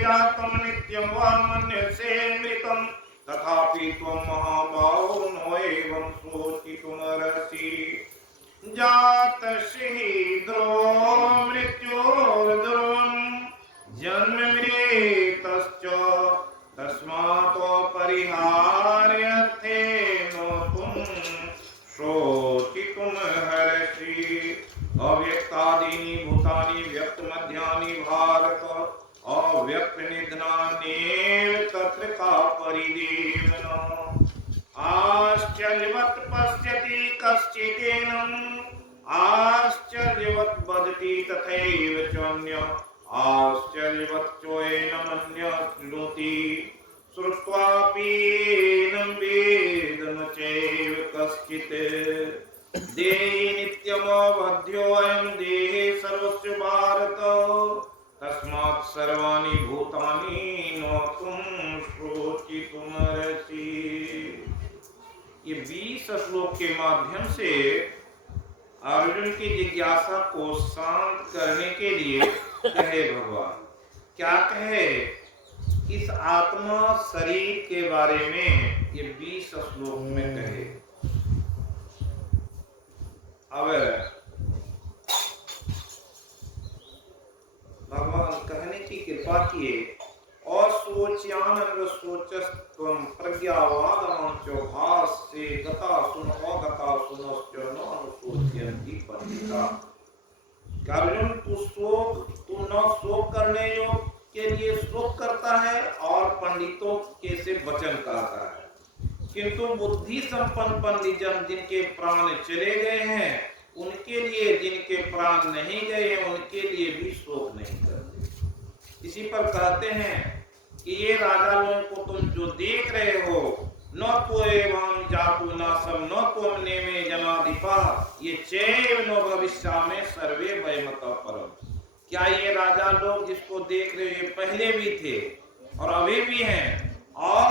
जातं नित्यं वा मन्यसे मृतं तथापि त्वं महाबाहो नैवं शोचितुमर्हसि। जातस्यैन्द्रो मृत्योर्ध्रुवं जन्ममृतश्च तस्मात् परिहार्यर्थेन त्वं शोचितुमर्हसि। अव्यक्तादीनि भूतानि व्यक्तमध्यानि भारत अव्यक्तनिधनान्येव तत्र का परिदेवना। आश्चर्यवत् पश्यति कश्चिदेनम् आश्चर्यवत् वदति तथैव चान्यः आश्चर्यवत् चोयनमन्यः शृणोति। श्रुत्वापि एनं वेद न चैव कश्चित्। देहि नित्यमवध्योऽयं देहे सर्वस्य भारत तस्मात् सर्वाणि भूतानि न त्वं शोचितुमर्हसि। ये 20 श्लोक के माध्यम से अर्जुन की जिज्ञासा को शांत करने के लिए कहे भगवान। क्या कहे? इस आत्मा शरीर के बारे में ये 20 श्लोक में कहे। अब भगवान कहने की कृपा किए। असोच्यानंद सोचस्त्वं प्रज्ञावादांच भास्य गता सुन अगता सुनश्च न अनुशोचयन्ति पंडिता। अर्जुन तू न शोक करने योग के लिए शोक करता है और पंडितों के से वचन कहता है, किंतु बुद्धि संपन्न पंडितजन जिनके प्राण चले गए हैं उनके लिए, जिनके प्राण नहीं गए हैं उनके लिए भी शोक नहीं करते। इसी पर कहते हैं कि ये राजा लोगों को तुम जो देख रहे हो, न तो एवं जातु नासम न तो नेमे जनाधिपा ये चैव न भविष्यामि सर्वे वयमतः परम। क्या ये राजा लोग जिसको देख रहे हो ये पहले भी थे और अभी भी हैं और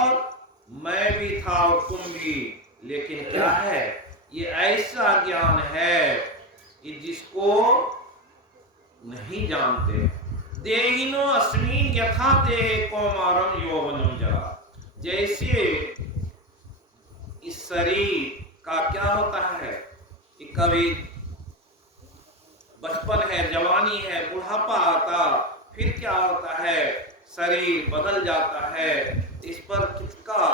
मैं भी था और तुम भी, लेकिन क्या है ये ऐसा ज्ञान है कि जिसको नहीं जानते। देहिनो अस्मिन् यथा देहे कौमारम यौवनम जरा। जैसे इस शरीर का क्या होता है कि कभी बचपन है, जवानी है, बुढ़ापा आता, फिर क्या होता है शरीर बदल जाता है। इस पर किसका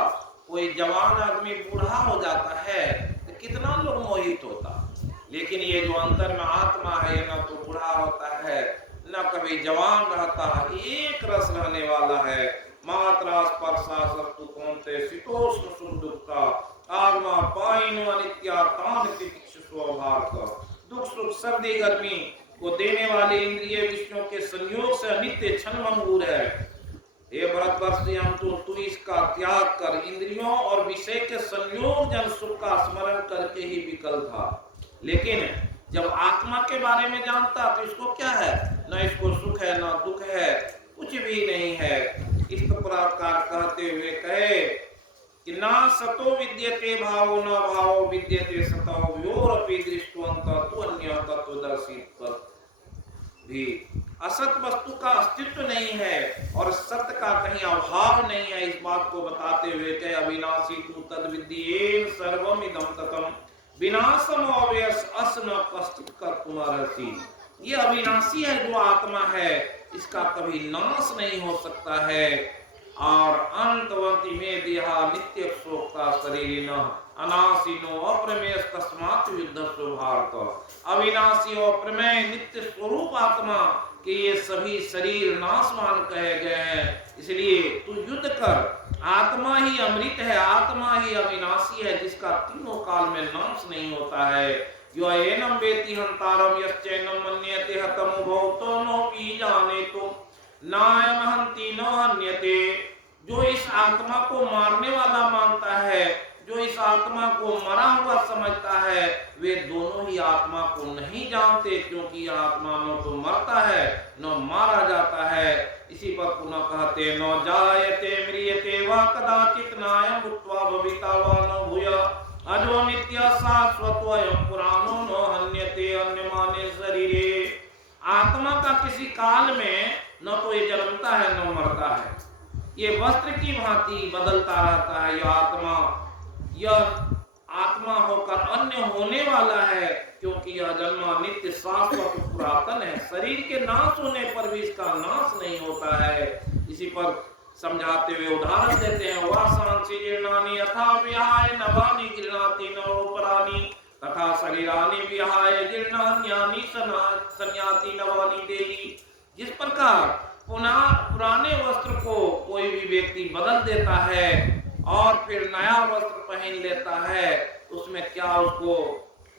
कोई जवान आदमी बूढ़ा हो जाता है तो कितना लोग मोहित होता, लेकिन ये जो अंतर में आत्मा है न तो बूढ़ा होता है न कभी जवान रहता, एक रस रहने वाला है। मात्रा स्पर्शा सत्तु कौनते शीतोष्ण सुख दुःखा आत्मा पाइनो अनित्या तान तितिक्ष स्वभाव। दुख सुख सर्दी गर्मी को देने वाले इंद्रिय विषयों के संयोग से अनित्य क्षणभंगुर है। हे भरतवर्षियम तू इसका त्याग कर, इंद्रियों और विषय के संयोग जन सुख का स्मरण करके ही विकल था, लेकिन जब आत्मा के बारे में जानता तो इसको क्या है, न इसको सुख है न दुख है, कुछ भी नहीं है। इस प्रकार कहते हुए कहे कि ना सतो विद्यते भावो न भावो विद्यते सतो योरपि दृष्टवन्तः तु अन्य तत्वदर्शी भी। असत वस्तु का अस्तित्व नहीं है और सत्य का कहीं अभाव नहीं है। इस बात को बताते हुए कहे अविनाशी तु तद्विद्येन सर्वम इदं ततम् विनाशम अव्यस असन कष्टित कर्तुमर्हसि। ये अविनाशी है जो आत्मा है, इसका कभी नाश नहीं हो सकता है। और अंतवंती में देहा नित्य शोकता शरीरिणः अनाशिनो अप्रमेय तस्मात् युद्धस्व भारत। अविनाशी और प्रमेय नित्य स्वरूप आत्मा के ये सभी शरीर नाशवान कहे गए हैं, इसलिए तू युद्ध कर। आत्मा ही अमृत है, आत्मा ही अविनाशी है जिसका तीनों काल में नाश नहीं होता है। यो एनम वेति हंतारम यश्चैनम मन्यते हतमो भवतो नो बीजानेतो नायम हंति न हन्यते। जो इस आत्मा को मारने वाला मानता है, जो इस आत्मा को मरा हुआ समझता है, वे दोनों ही आत्मा को नहीं जानते, क्योंकि आत्मा न तो मरता है न मारा जाता है। इसी पर पुनः कहते न जायते म्रियते वा कदाचित नायं भूत्वा भविता वा न भूय अजो नित्य शाश्वतोऽयं पुराणो न हन्यते अन्यमाने शरीरे। आत्मा का किसी काल में न तो ये जन्मता है न मरता है, ये वस्त्र की भांति बदलता रहता है। यह आत्मा होकर अन्य होने वाला है, क्योंकि यह जन्म नित्य शाश्वत पुरातन है। शरीर के नाश होने पर भी इसका नाश नहीं होता है। इसी पर समझाते हुए उदाहरण देते हैं, वासांसि जीर्णानि यथा विहाय नवानि गृह्णाति नवोपराणि तथा शरीरानि विहाय जीर्णान्यानि संयाति नवानि देहि। जिस प्रकार पुराने वस्त्र को कोई भी व्यक्ति बदल देता है और फिर नया वस्त्र पहन लेता है, उसमें क्या उसको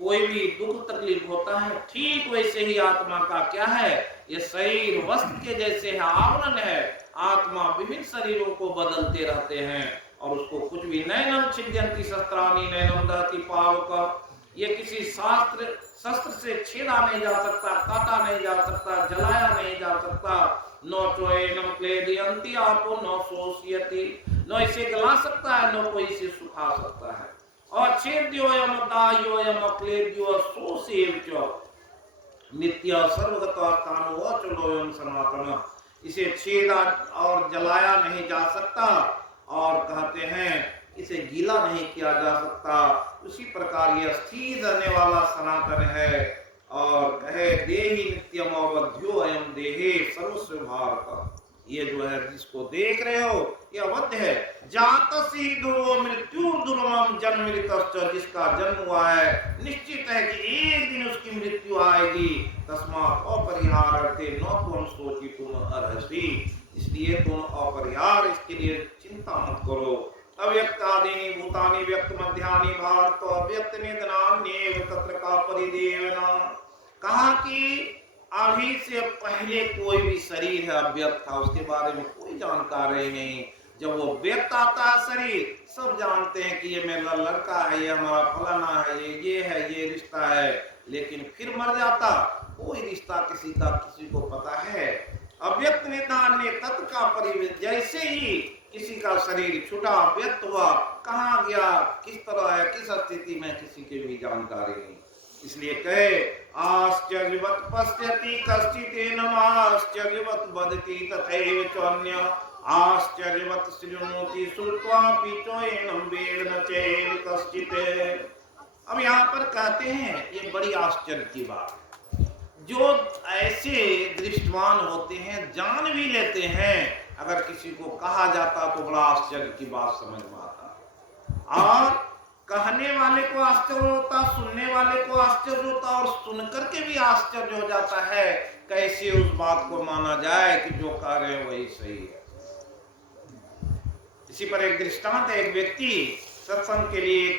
कोई भी दुख तकलीफ होता है, ठीक वैसे ही आत्मा का क्या है, ये शरीर वस्त्र के जैसे है, आवरण है। आत्मा विभिन्न शरीरों को बदलते रहते हैं और उसको कुछ भी नैनम छिद्यन्ति शस्त्राणि नैनम दहति पावक, ये किसी शस्त्र से छेदा नहीं जा सकता, काटा नहीं जा सकता, जलाया नहीं जा सकता। नो चोएनम क्लेदयन्ति आपो नो शोषयति, न इसे गला सकता है न कोई इसे सुखा सकता है। और छेद्योयम दाह्योयम अक्लेद्यो शोषेव च नित्य सर्वगतो स्थानोऽचलोऽयं सनातन, इसे छेदा और जलाया नहीं जा सकता और कहते हैं इसे गीला नहीं किया जा सकता। उसी प्रकार यह स्थिर रहने वाला सनातन है। और कहे देहि नित्यम अवध्यो अयम देहे सर्वस्व भारत, ये जो है जिसको देख रहे हो ये अवध्य है। जातसी ध्रुवो मृत्यु दुर्लभम जन्म मृतश्च, जिसका जन्म हुआ है निश्चित है कि एक दिन उसकी मृत्यु आएगी। तस्मात् अपरिहार्यते न त्वं शोचितुम अर्हसि, इसलिए तुम अपरिहार्य इसके लिए चिंता मत करो। अव्यक्तादीनि भूतानि व्यक्त मध्यानि भारत अव्यक्त निधनान्येव तत्र का परिदेवना। कहा कि अभी से पहले कोई भी शरीर है अव्यक्त था, उसके बारे में कोई जानकारी नहीं। जब वो व्यक्त आता है शरीर, सब जानते हैं कि ये मेरा लड़का है, ये हमारा फलाना है, ये है, ये रिश्ता है। लेकिन फिर मर जाता, कोई रिश्ता किसी का किसी को पता है। अव्यक्त निधान ने तत्व का परिवेश, जैसे ही किसी का शरीर छूटा, व्यक्त हुआ, कहाँ गया, किस तरह है, किस स्थिति में, किसी की भी जानकारी नहीं। इसलिए कहे आश्चर्यवत् पश्यति कश्चिदेनम आश्चर्यवत् वदति तथैव चान्य आश्चर्यवत् शृणोति श्रुत्वापि चैनम वेद न चैव कश्चित्। अब यहाँ पर कहते हैं ये बड़ी आश्चर्य की बात, जो ऐसे दृष्टवान होते हैं, जान भी लेते हैं, अगर किसी को कहा जाता तो बड़ा आश्चर्य की बात समझ में आता। और कहने वाले को आश्चर्य होता, सुनने वाले को आश्चर्य होता, और सुनकर के भी आश्चर्य हो जाता है। कैसे उस बात को माना जाए कि जो कह रहे हैं वही सही है। इसी पर एक दृष्टांत है। एक व्यक्ति सत्संग के लिए एक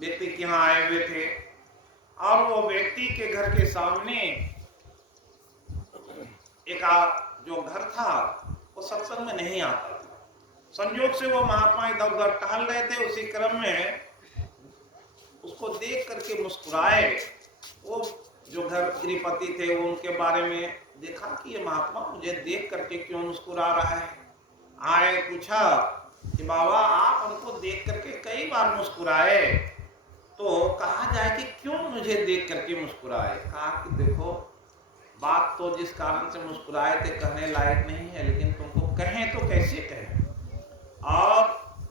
व्यक्ति के यहाँ आए हुए थे और वो व्यक्ति के घर के सामने एक जो घर था वो सत्संग में नहीं आता था। संयोग से वो महात्मा इधर उधर टहल रहे थे, उसी क्रम में उसको देख करके मुस्कुराए। वो जो घर गृहपति थे वो उनके बारे में देखा कि ये महात्मा मुझे देख करके क्यों मुस्कुरा रहा है। आए, पूछा कि बाबा आप हमको देख करके कई बार मुस्कुराए, तो कहा जाए कि क्यों मुझे देख करके मुस्कुराए। कहा कि देखो, बात तो जिस कारण से मुस्कुराए थे कहने लायक नहीं है, लेकिन तुमको कहें तो कैसे कहें, और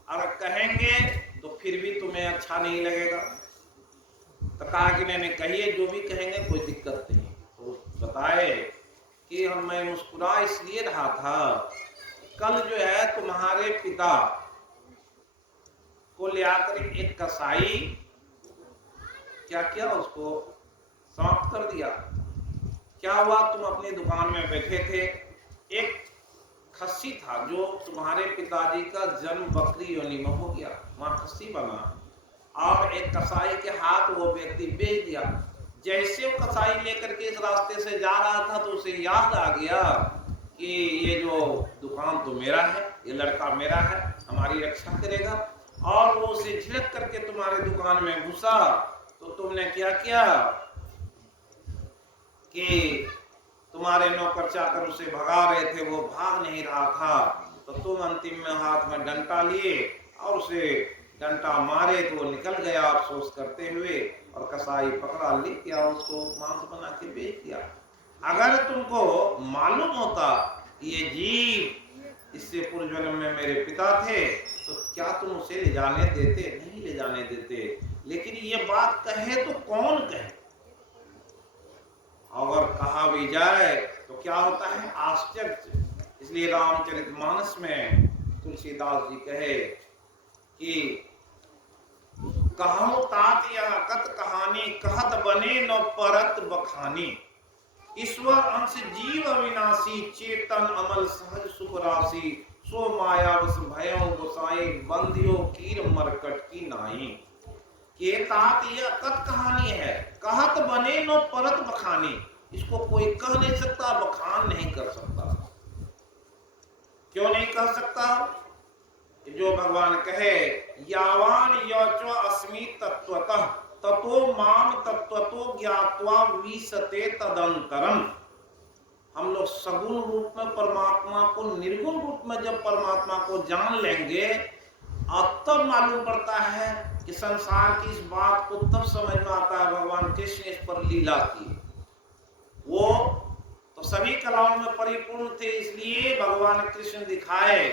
अगर कहेंगे तो फिर भी तुम्हें अच्छा नहीं लगेगा। तो कहा कि नहीं कहिए, जो भी कहेंगे कोई दिक्कत नहीं। तो बताए कि मैं मुस्कुरा इसलिए रहा था, कल जो है तुम्हारे पिता को ले आकर एक कसाई क्या किया, उसको समाप्त कर दिया। क्या हुआ, तुम अपनी दुकान में बैठे थे, एक खस्सी था जो तुम्हारे पिताजी का जन्म बकरी योनि में हो गया, वहां खस्सी बना, और एक कसाई के हाथ वो व्यक्ति बेच दिया। जैसे वो कसाई लेकर के इस रास्ते से जा रहा था तो उसे याद आ गया कि ये जो दुकान तो मेरा है, ये लड़का मेरा है, हमारी रक्षा करेगा। और वो उसे झिड़क करके तुम्हारे दुकान में घुसा, तो तुमने क्या किया कि तुम्हारे नौकर चाकर उसे भगा रहे थे, वो भाग नहीं रहा था, तो तुम अंतिम में हाथ में डंडा लिए और उसे डंडा मारे तो वो निकल गया अफसोस करते हुए, और कसाई पकड़ा, ले गया, उसको मांस बना के बेच दिया। अगर तुमको मालूम होता ये जीव इससे पूर्व जन्म में मेरे पिता थे, तो क्या तुम उसे ले जाने देते? नहीं ले जाने देते। लेकिन ये बात कहे तो कौन कहे? अगर कहा भी जाए तो क्या होता है? आश्चर्य। इसलिए रामचरितमानस में तुलसीदास जी कहे कि कहूं तात यह कत कहानी, कहत बने न परत बखानी। ईश्वर अंश जीव अविनाशी, चेतन अमल सहज सुख राशि। सो माया बस भयो गोसाई, बंधियो कीर मरकट की नाई। ये तात यह कत कहानी है, कहत बने न परत बखानी। इसको कोई कह नहीं सकता, बखान नहीं कर सकता। क्यों नहीं कह सकता? जो भगवान कहे यावान यौच अस्मि तत्वतः, ततो माम तत्वतो ज्ञात्वा विसते तदंतरम। हम लोग सगुण रूप में परमात्मा को, निर्गुण रूप में जब परमात्मा को जान लेंगे, अब तब मालूम पड़ता है कि संसार की इस बात को तब समझ में आता है भगवान कृष्ण इस पर लीला की। वो तो सभी कलाओं में परिपूर्ण थे, इसलिए भगवान कृष्ण दिखाए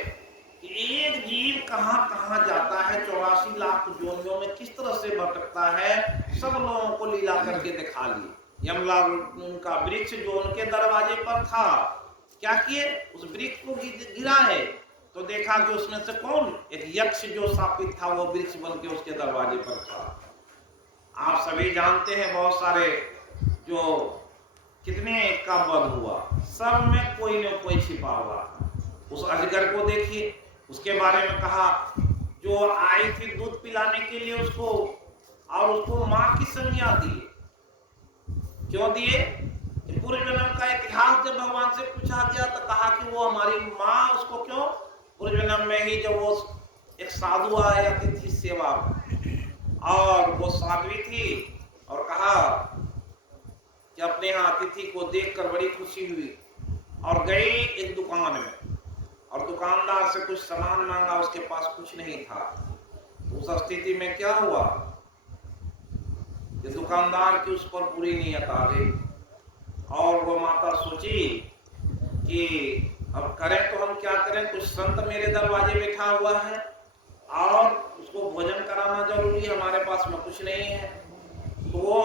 कि एक जीव कहां कहां जाता है, 84 लाख जोनियों में किस तरह से भटकता है, सब लोगों को लीला करके दिखा ली। यमराज उनका वृक्ष जो उनके दरवाजे पर था, क्या किए? उस वृक्ष को गिरा है, तो देखा कि उसमें से कौन? एक यक्ष जो शापित था, वो वृक्ष बन के उसके दरवाजे पर था। आप सभी जानते हैं बहुत सारे जो कितने का वध हुआ, सब में कोई न कोई छिपा हुआ था। उस अजगर को देखिए, उसके बारे में कहा जो आई थी दूध पिलाने के लिए उसको, और उसको माँ की संज्ञा दिए। क्यों दिए? पूर्व जन्म का इतिहास जब भगवान से पूछा गया तो कहा कि वो हमारी माँ। उसको क्यों? पूर्व जन्म में ही जब वो एक साधु आया अतिथि सेवा, और वो साध्वी थी, और कहा कि अपने यहाँ अतिथि को देखकर बड़ी खुशी हुई, और गई एक दुकान में, और दुकानदार से कुछ सामान मांगा, उसके पास कुछ नहीं था। उस स्थिति में क्या हुआ कि दुकानदार की उस पर बुरी नीयत आ गई, और वो माता सोची कि अब करें तो हम क्या करें, कुछ संत मेरे दरवाजे बैठा हुआ है और उसको भोजन कराना जरूरी है, हमारे पास में कुछ नहीं है। तो वो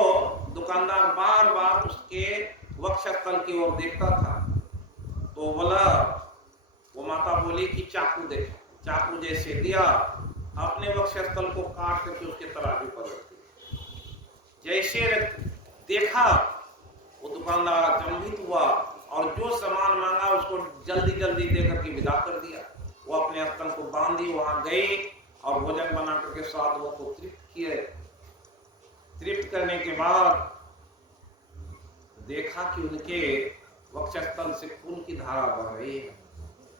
दुकानदार बार बार उसके वक्षस्थल की ओर देखता था। तो बोला, वो माता बोली कि चाकू दे। चाकू जैसे दिया, अपने वक्षस्थल को काट करके उसके तराजू पर रख दिया। जैसे देखा, वो दुकानदार अचंभित हुआ, और जो सामान मांगा उसको जल्दी जल्दी देकर के विदा कर दिया। वो अपने स्थल को बांधी, वहां गई और भोजन बना करके साधुओं को तृप्त किए। तृप्त करने के बाद देखा कि उनके वक्षस्थल से खून की धारा बह रही है।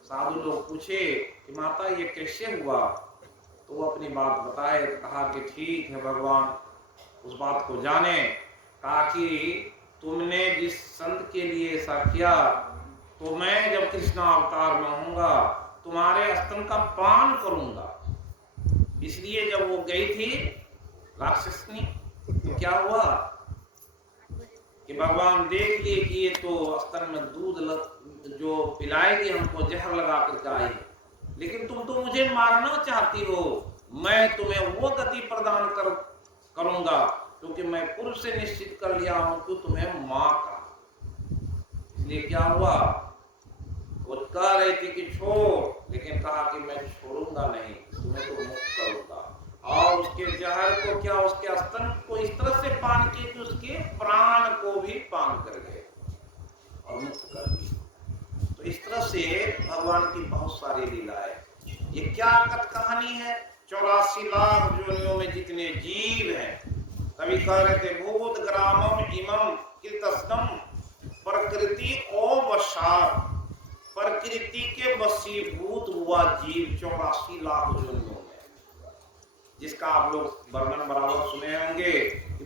साधु लोग पूछे कि माता ये कैसे हुआ? तो वो अपनी बात बताए। कहा कि ठीक है, भगवान उस बात को जाने। कहा कि तुमने जिस संत के लिए ऐसा किया, तो मैं जब कृष्ण अवतार में होऊंगा तुम्हारे स्तन का पान करूंगा। इसलिए जब वो गई थी राक्षसनी, तो क्या हुआ कि भगवान देख लिए कि ये तो स्तन में दूध जो पिलाएगी हमको, जहर लगा कर आई, लेकिन तुम तो मुझे मारना चाहती हो। मैं तुम्हें वो गति प्रदान करूंगा क्योंकि मैं पूर्व से निश्चित कर लिया हूं कि तुम्हें मां का। इसलिए क्या हुआ, वो कह रही थी कि छोड़, लेकिन कहा कि मैं छोड़ूंगा नहीं, तुम्हें तो मुक्त करूंगा। और उसके जहर को क्या, उसके स्तन को इस तरह से पान किए कि उसके प्राण को भी पान कर गए और मुक्त कर दिए। तो इस तरह से भगवान की बहुत सारी लीलाएं। ये क्या कहानी है? 84 लाख योनियों में जितने जीव हैं, कभी कह रहे थे भूत ग्रामम इमम कृतस्नम प्रकृति अवसार, प्रकृति के वशीभूत हुआ जीव 84 लाख योनियों में, जिसका आप लोग वर्णन बराबर सुने होंगे।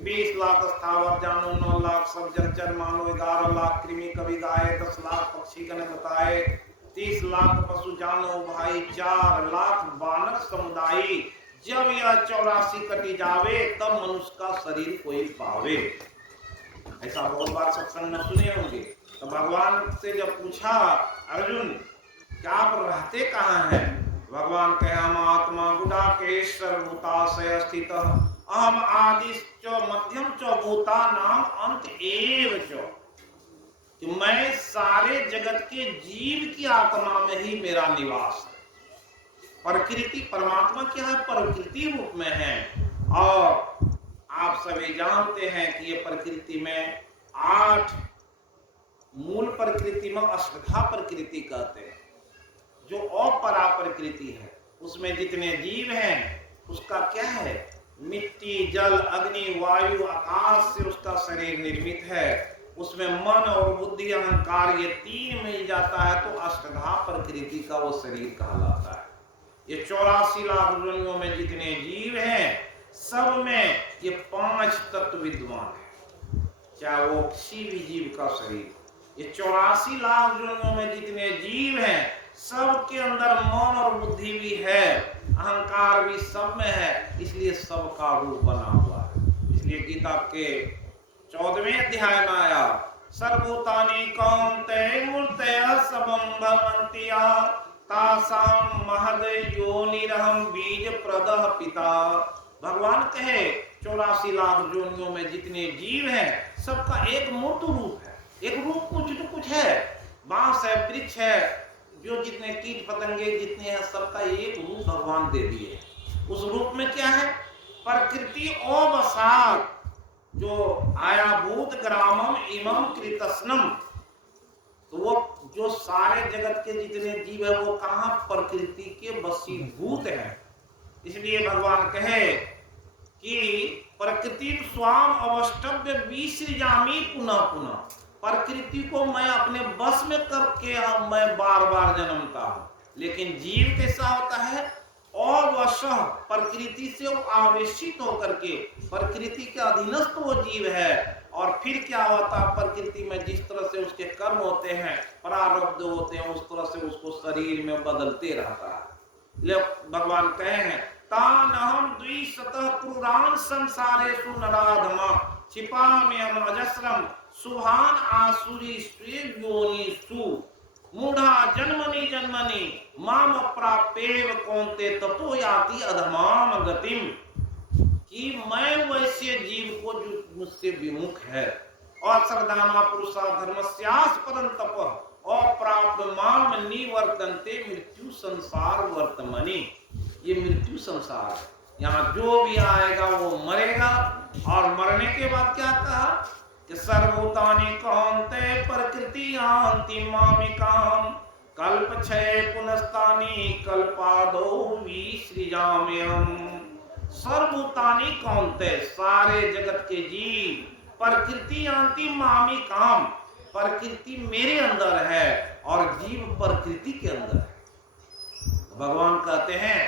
20 लाख स्थावर जानू, 9 लाख सब जलचर मानो, 11 लाख कृमि कवि गाए, 10 लाख पक्षी गण बताए, 30 लाख पशु जानो भाई, 4 लाख बानर समुदायी। जब यह 84 कटी जावे, तब मनुष्य का शरीर कोई पावे। ऐसा बहुत बार सत्संग में सुने होंगे। तो भगवान से जब पूछा अर्जुन क्या आप रहते कहाँ हैं, भगवान कहे हम आत्मा गुडाकेश सर्वभूताशय स्थित अहम आदि च मध्यम च भूतानाम अंत एव च, कि मैं सारे जगत के जीव की आत्मा में ही मेरा निवास है। प्रकृति परमात्मा क्या है, प्रकृति रूप में है। और आप सभी जानते हैं कि ये प्रकृति में 8 मूल प्रकृति में अष्टधा प्रकृति कहते हैं, जो अपरा प्रकृति है। उसमें जितने जीव हैं उसका क्या है, मिट्टी जल अग्नि वायु आकाश से उसका शरीर निर्मित है। उसमें मन और बुद्धि अहंकार ये 3 मिल जाता है तो अष्टधा प्रकृति का वो शरीर कहलाता है। ये 84 लाख योनियों में जितने जीव हैं सब में ये 5 तत्व विद्यमान है, चाहे वो किसी भी जीव का शरीर। ये 84 लाख योनियों में जितने जीव हैं सब के अंदर मन और बुद्धि भी है, अहंकार भी सब में है, इसलिए सबका रूप बना हुआ है। इसलिए गीता के 14वें अध्याय में आया सर्वभूतानि कौन्तेय मूर्तयः सबं भवन्ति तासाम महद योनिरहं बीज प्रदः पिता। भगवान कहे 84 लाख योनियों में जितने जीव हैं सबका एक मूर्त रूप है, एक रूप कुछ तो कुछ है, बांस है, वृक्ष है, जो जितने कीट पतंगे जितने हैं सबका एक रूप भगवान दे दिए। उस रूप में क्या है, प्रकृति अवसाद जो आयाभूत ग्रामम इमं कृतस्नम, तो वो जो सारे जगत के जितने जीव है वो कहाँ, प्रकृति के वशीभूत हैं। इसलिए भगवान कहे कि प्रकृति स्वाम अवष्टभ्य विसृजामि पुनः पुनः, प्रकृति को मैं अपने बस में करके मैं बार बार जन्मता हूँ। लेकिन जीव कैसा होता है, अवशः प्रकृति से वो आवेशित होकर के प्रकृति के अधीनस्थ वो जीव है। और फिर क्या होता है, प्रकृति में जिस तरह से उसके कर्म होते हैं, प्रारब्ध होते हैं, उस तरह से उसको शरीर में बदलते रहता है। ले भगवान कहे हैं तानहम द्विशतः क्रूरान संसारेषु नराधमा क्षिपाम्यहम् अजस्रम शुभान आसुरी योनिषु मूढ़ा जन्मनि जन्मनि माम अप्राप्येव कौन्ते ततो याति अधमाम गतिम, कि मैं वैसे जीव को जो मुझसे विमुख है और सर्वधामा पुरुषा धर्मस्यास परंतप अप्राप्य माम निवर्तन्ते मृत्यु संसार वर्तमनि। ये मृत्यु संसार है, यहाँ जो भी आएगा वो मरेगा। और मरने के बाद क्या कहा कि सर्वभूतानि कौन्तेय प्रकृति यान्ति मामिकाम कल्पक्षये पुनस्तानि कल्पादो विसृजाम्यहम्। सर्वभूतानि कौन्तेय, सारे जगत के जीव, प्रकृति यान्ति मामिकाम, प्रकृति मेरे अंदर है और जीव प्रकृति के अंदर है। भगवान कहते हैं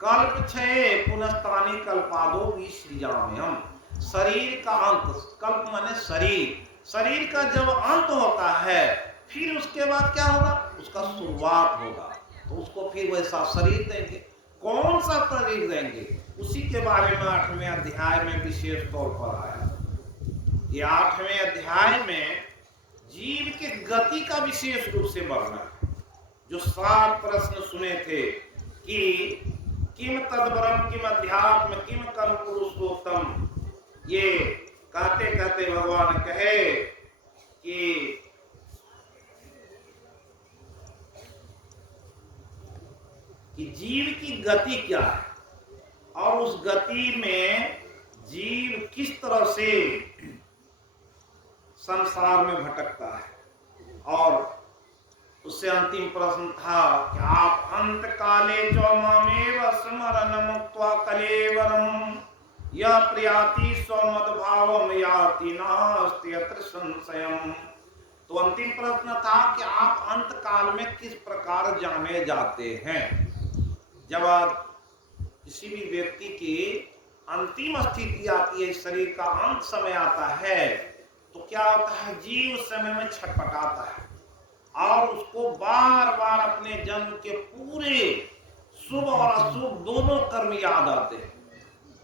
कल्पक्षये पुनस्तानि कल्पादो विसृजाम्यहम्। शरीर का अंत, कल्प माने शरीर, शरीर का जब अंत होता है फिर उसके बाद क्या होगा, उसका शुरुआत होगा, तो उसको फिर वैसा शरीर देंगे। कौन सा शरीर देंगे, उसी के बारे में 8वें अध्याय में विशेष तौर पर आया। ये 8वें अध्याय में जीव के गति का विशेष रूप से वर्णन है। जो 7 प्रश्न सुने थे कि किम तद्वरम किम अध्यात्म किम कर्म पुरुषोत्तम, ये कहते कहते भगवान कहे कि जीव की गति क्या है और उस गति में जीव किस तरह से संसार में भटकता है। और उससे अंतिम प्रश्न था कि आप अंत काले जो मामेव स्मरण मुक्त्वा कलेवरम यह प्रियाति स्वमद्भावम याति नास्ति अत्र संशयम्। तो अंतिम प्रश्न था कि आप अंत काल में किस प्रकार जाने जाते हैं। जब किसी भी व्यक्ति की अंतिम स्थिति आती है, शरीर का अंत समय आता है, तो क्या होता है, जीव उस समय में छटपटाता है और उसको बार बार अपने जन्म के पूरे शुभ और अशुभ दोनों कर्म याद आते हैं।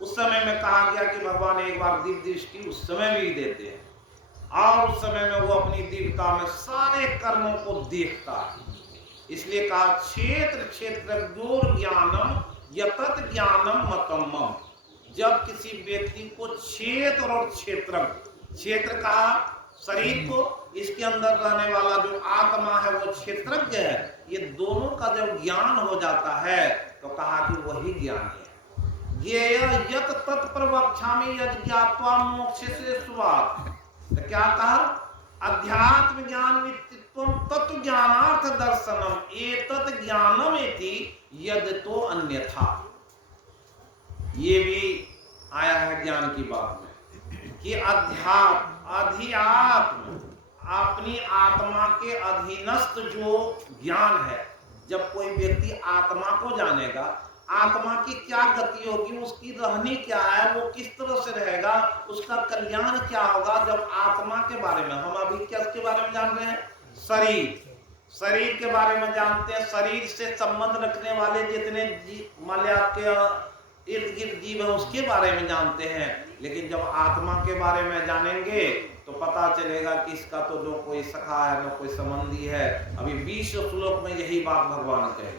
उस समय में कहा गया कि भगवान एक बार दिव्य दृष्टि उस समय भी देते हैं। और उस समय में वो अपनी दिव्यता में सारे कर्मों को देखता है। इसलिए कहा क्षेत्र क्षेत्रज्ञोर ज्ञानम यतत ज्ञानम मतम मम। जब किसी व्यक्ति को क्षेत्र और क्षेत्र, क्षेत्र कहा शरीर को, इसके अंदर रहने वाला जो आत्मा है वो क्षेत्रज्ञ है, ये दोनों का जब ज्ञान हो जाता है तो कहा कि वही ज्ञान है। ये यत तत्प्रवक्ष्यामि यद ज्ञात्वा मोक्षसे सुवात्। तो क्या कहा? अध्यात्म ज्ञान नित्यत्वम तत्व ज्ञानार्थ दर्शनम एतत् ज्ञानमेति यद तो अन्यथा। ये भी आया है ज्ञान की बात में कि अध्यात्म अपनी आत्मा के अधीनस्थ जो ज्ञान है, जब कोई व्यक्ति आत्मा को जानेगा, आत्मा की क्या गति होगी, उसकी रहनी क्या है, वो किस तरह से रहेगा, उसका कल्याण क्या होगा, जब आत्मा के बारे में हम अभी क्या के बारे में जान रहे हैं? शरीर के बारे में जानते हैं। शरीर से संबंध रखने वाले जितने मान लिया आपके इर्द गिर्द जीव है उसके बारे में जानते हैं। लेकिन जब आत्मा के बारे में जानेंगे तो पता चलेगा कि इसका तो न कोई सखा है न कोई संबंधी है। अभी 20 श्लोक में यही बात भगवान कहे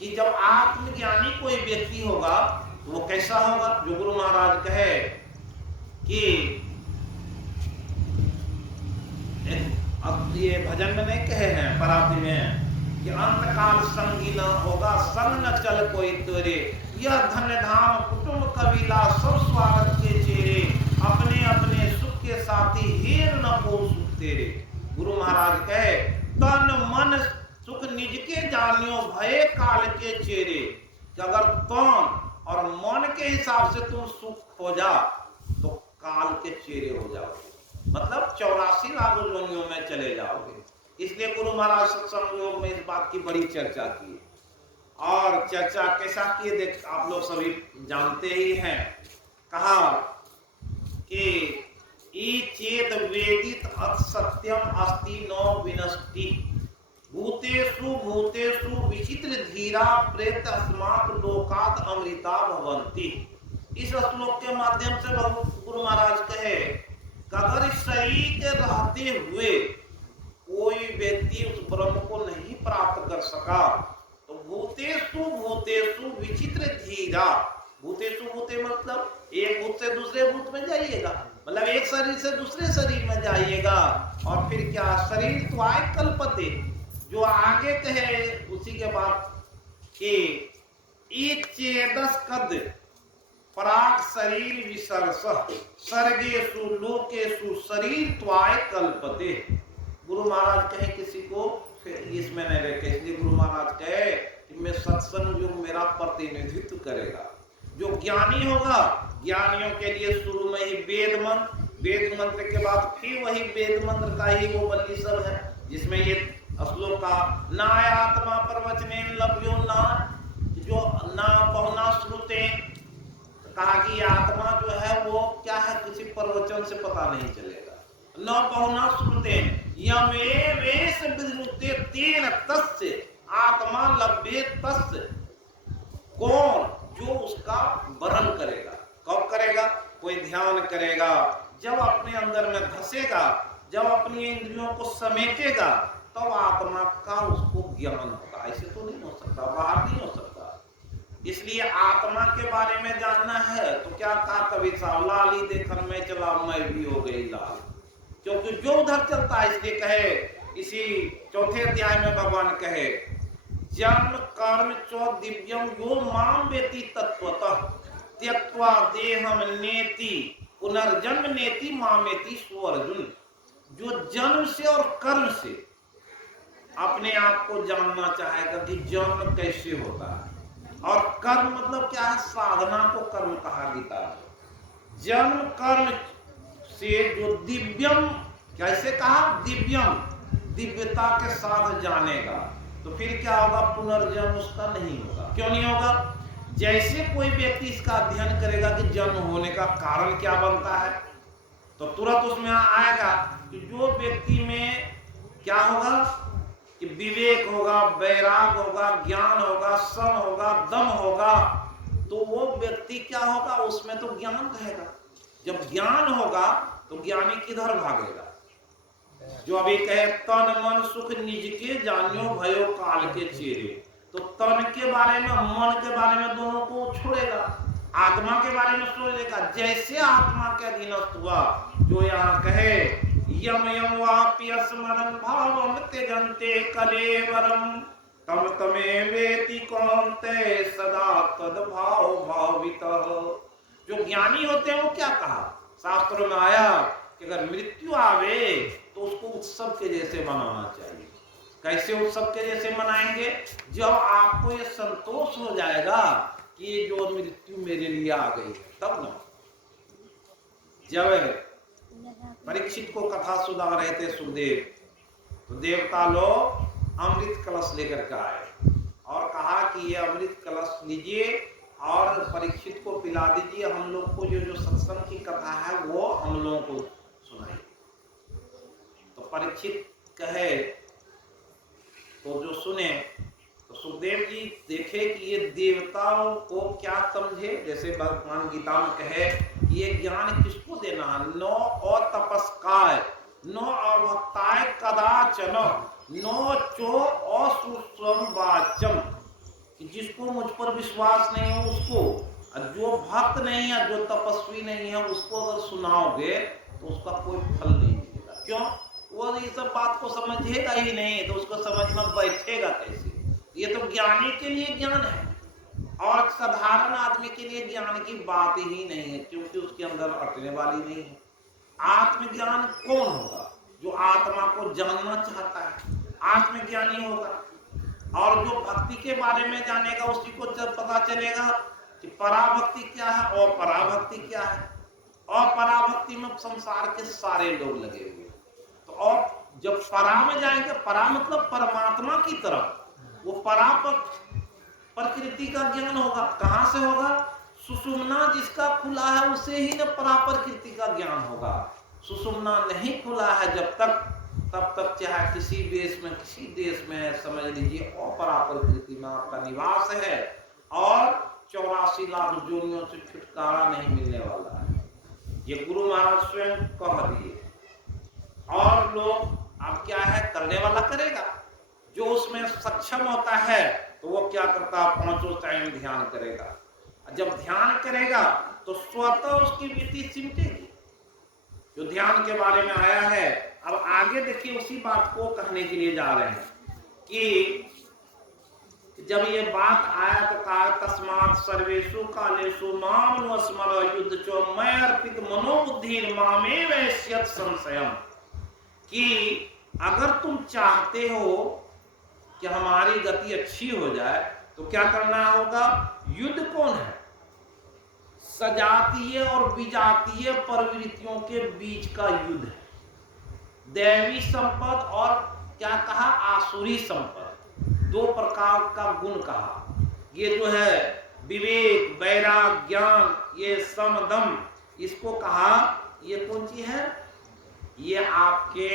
कि जब आत्मज्ञानी कोई व्यक्ति होगा तो वो कैसा होगा? जो गुरु महाराज कहे कि ये भजन में नहीं कहे हैं, पराती में कि अंत काल संगी न होगा, संग न चल कोई तेरे, यह धन्य धाम कुटुंब कबीला सब स्वागत के चेहरे, अपने अपने सुख के साथी हेर न को सुख तेरे। गुरु महाराज कहे तन मन सुख निज के जानियो भय काल के चेहरे। कि अगर तन और मन के हिसाब से तुम सुख खोजा तो काल के चेहरे हो जाओगे, मतलब 84 लाख योनियों में चले जाओगे। इसलिए गुरु महाराज सत्संग योग में इस बात की बड़ी चर्चा की। और चर्चा कैसा की देख आप लोग सभी जानते ही हैं। कहा कि ई चेत वेदित अत सत्यम अस्ति नो विनष्टि, भूतेषु भूतेषु विचित्र धीरा प्रेत अस्मात् लोकात् अमृता भवन्ति। इस श्लोक के माध्यम से गुरु महाराज कहे अगर शरीर के रहते हुए कोई व्यक्ति उस ब्रह्म को नहीं प्राप्त कर सका तो भूतेषु भूतेषु विचित्र धीरा, भूतेषु भूते मतलब एक भूत से दूसरे भूत में जाइएगा, मतलब एक शरीर से दूसरे शरीर में जाइएगा। और फिर क्या? शरीर तो आय कल्पते, जो आगे कहे उसी के बाद कि चेदस कद पराग शरीर विसर्स सर्गेषु लोकेषु शरीर त्वाय कल्पते। गुरु महाराज कहे किसी को इसमें नहीं रखे, इसलिए गुरु महाराज कहे कि मैं सत्संग युग मेरा प्रतिनिधित्व करेगा। जो ज्ञानी होगा, ज्ञानियों के लिए शुरू में ही वेद मंत्र के बाद फिर वही वेद मंत्र का ही वो बल्ली सब है, जिसमें ये श्लोक का ना आत्मा प्रवचने लभ्यो ना, जो ना बहुना श्रुते, कहा कि आत्मा जो है वो क्या है, किसी प्रवचन से पता नहीं चलेगा। न बहुना श्रुते यमेवेश विद्युते तेन तस्य आत्मा लभ्ये तस्य। कौन? जो उसका वरण करेगा। कब करेगा? कोई ध्यान करेगा, जब अपने अंदर में धसेगा, जब अपनी इंद्रियों को समेटेगा, तब आत्मा का उसको ज्ञान होगा। ऐसे तो नहीं हो सकता, बाहर नहीं हो सकता। इसलिए आत्मा के बारे में जानना है तो क्या कहा कवि साहब, लाली देखन में चला मैं भी हो गई लाल, क्योंकि जो उधर चलता है। इसलिए कहे इसी 4थे अध्याय में भगवान कहे जन्म कर्म चो दिव्यम यो माम वेति तत्वतः त्यक्त्वा देहम नेति पुनर्जन्म नेति मामेति सो अर्जुन। जो जन्म से और कर्म से अपने आप को जानना चाहेगा कि जन्म कैसे होता है, और कर्म मतलब क्या है? साधना को कर्म कहा गीता में। जन्म कर्म से जो दिव्यम, कैसे कहा? दिव्यम, दिव्यता के साथ जानेगा, तो फिर क्या होगा? पुनर्जन्म उसका नहीं होगा। क्यों नहीं होगा? जैसे कोई व्यक्ति इसका अध्ययन करेगा कि जन्म होने का कारण क्या बनता है, तो तुरंत उसमें आएगा कि जो व्यक्ति में क्या होगा कि विवेक होगा, वैराग होगा, ज्ञान होगा, सम होगा, दम होगा, तो वो व्यक्ति क्या होगा? उसमें तो ज्ञान रहेगा। जब ज्ञान होगा तो ज्ञानी किधर भागेगा? जो अभी कहे तन मन सुख निज के जानियो भयो काल के चेरे, तो तन के बारे में मन के बारे में दोनों को छोड़ेगा, आत्मा के बारे में सोचेगा। जैसे आत्मा के अधीनस्थ हुआ, जो यहाँ कहे यम यम वाप्य स्मरण भावम त्यजन्ते कलेवरम तम तमे वेति कौन्ते सदा तद भाव भावितः। जो ज्ञानी होते हैं वो क्या कहा शास्त्रों में आया कि अगर मृत्यु आवे तो उसको उत्सव के जैसे मनाना चाहिए। कैसे उत्सव के जैसे मनाएंगे? जब आपको ये संतोष हो जाएगा कि ये जो मृत्यु मेरे लिए आ गई है, तब ना। जब परीक्षित को कथा सुना रहे थे सुखदेव, तो देवता लोग अमृत कलश लेकर के आए और कहा कि ये अमृत कलश लीजिए और परीक्षित को पिला दीजिए, हम लोग को ये जो सत्संग की कथा है वो हम लोगों को सुनाइए। तो परीक्षित कहे तो जो सुने, तो सुखदेव जी देखे कि ये देवताओं को क्या समझे। जैसे भगवान गीता में कहे ये ज्ञान किसको देना है, नो अतपस्काय नो अभक्ताय कदाचन नो चो असुस्वम वाचम, कि जिसको मुझ पर विश्वास नहीं है उसको, और जो भक्त नहीं है, जो तपस्वी नहीं है, उसको अगर सुनाओगे तो उसका कोई फल नहीं मिलेगा। क्यों? वो ये सब बात को समझेगा ही नहीं, तो उसको समझ में बैठेगा कैसे? ये तो ज्ञानी के लिए ज्ञान है और साधारण आदमी के लिए ज्ञान की बात ही नहीं है, क्योंकि उसके अंदर अटने वाली नहीं है। आत्मज्ञान कौन होगा? जो आत्मा को जानना चाहता है आत्मज्ञानी होगा। और जो भक्ति के बारे में जानेगा उसी को जब पता चलेगा कि पराभक्ति क्या है और पराभक्ति क्या है। और पराभक्ति में संसार के सारे लोग लगे हुए, तो और जब परा में जाएंगे, परा मतलब परमात्मा की तरफ, वो परा प्रकृति का ज्ञान होगा। कहां से होगा? सुषुम्ना जिसका खुला है उसे ही न परा प्रकृति का ज्ञान होगा। सुषुम्ना नहीं खुला है जब तक, तब तक चाहे किसी देश में किसी देश में समझ लीजिए अपरा प्रकृति में आपका निवास है और 84 लाख जोनियों से छुटकारा नहीं मिलने वाला है। ये गुरु महाराज स्वयं कह दिए। और लोग अब क्या है, करने वाला करेगा। जो उसमें सक्षम होता है तो वो क्या करता, 5 टाइम ध्यान करेगा। जब ध्यान करेगा तो स्वतः उसकी वृत्ति सिमटेगी। जो ध्यान के बारे में आया है, अब आगे देखिए उसी बात को कहने के लिए जा रहे हैं कि जब ये बात आया तो कहा तस्मात् सर्वेषु कालेषु माम अनुस्मर युद्ध चो मैं अर्पित मनोबुद्धि मामे वैश्यत संशयम, कि अगर तुम चाहते हो कि हमारी गति अच्छी हो जाए तो क्या करना होगा? युद्ध कौन है? सजातीय और विजातीय प्रवृत्तियों के बीच का युद्ध है। दैवी संपद और क्या कहा, आसुरी संपद, 2 प्रकार का गुण कहा। ये जो है विवेक, वैराग, ज्ञान, ये सम दम, इसको कहा ये कौन सी है? ये आपके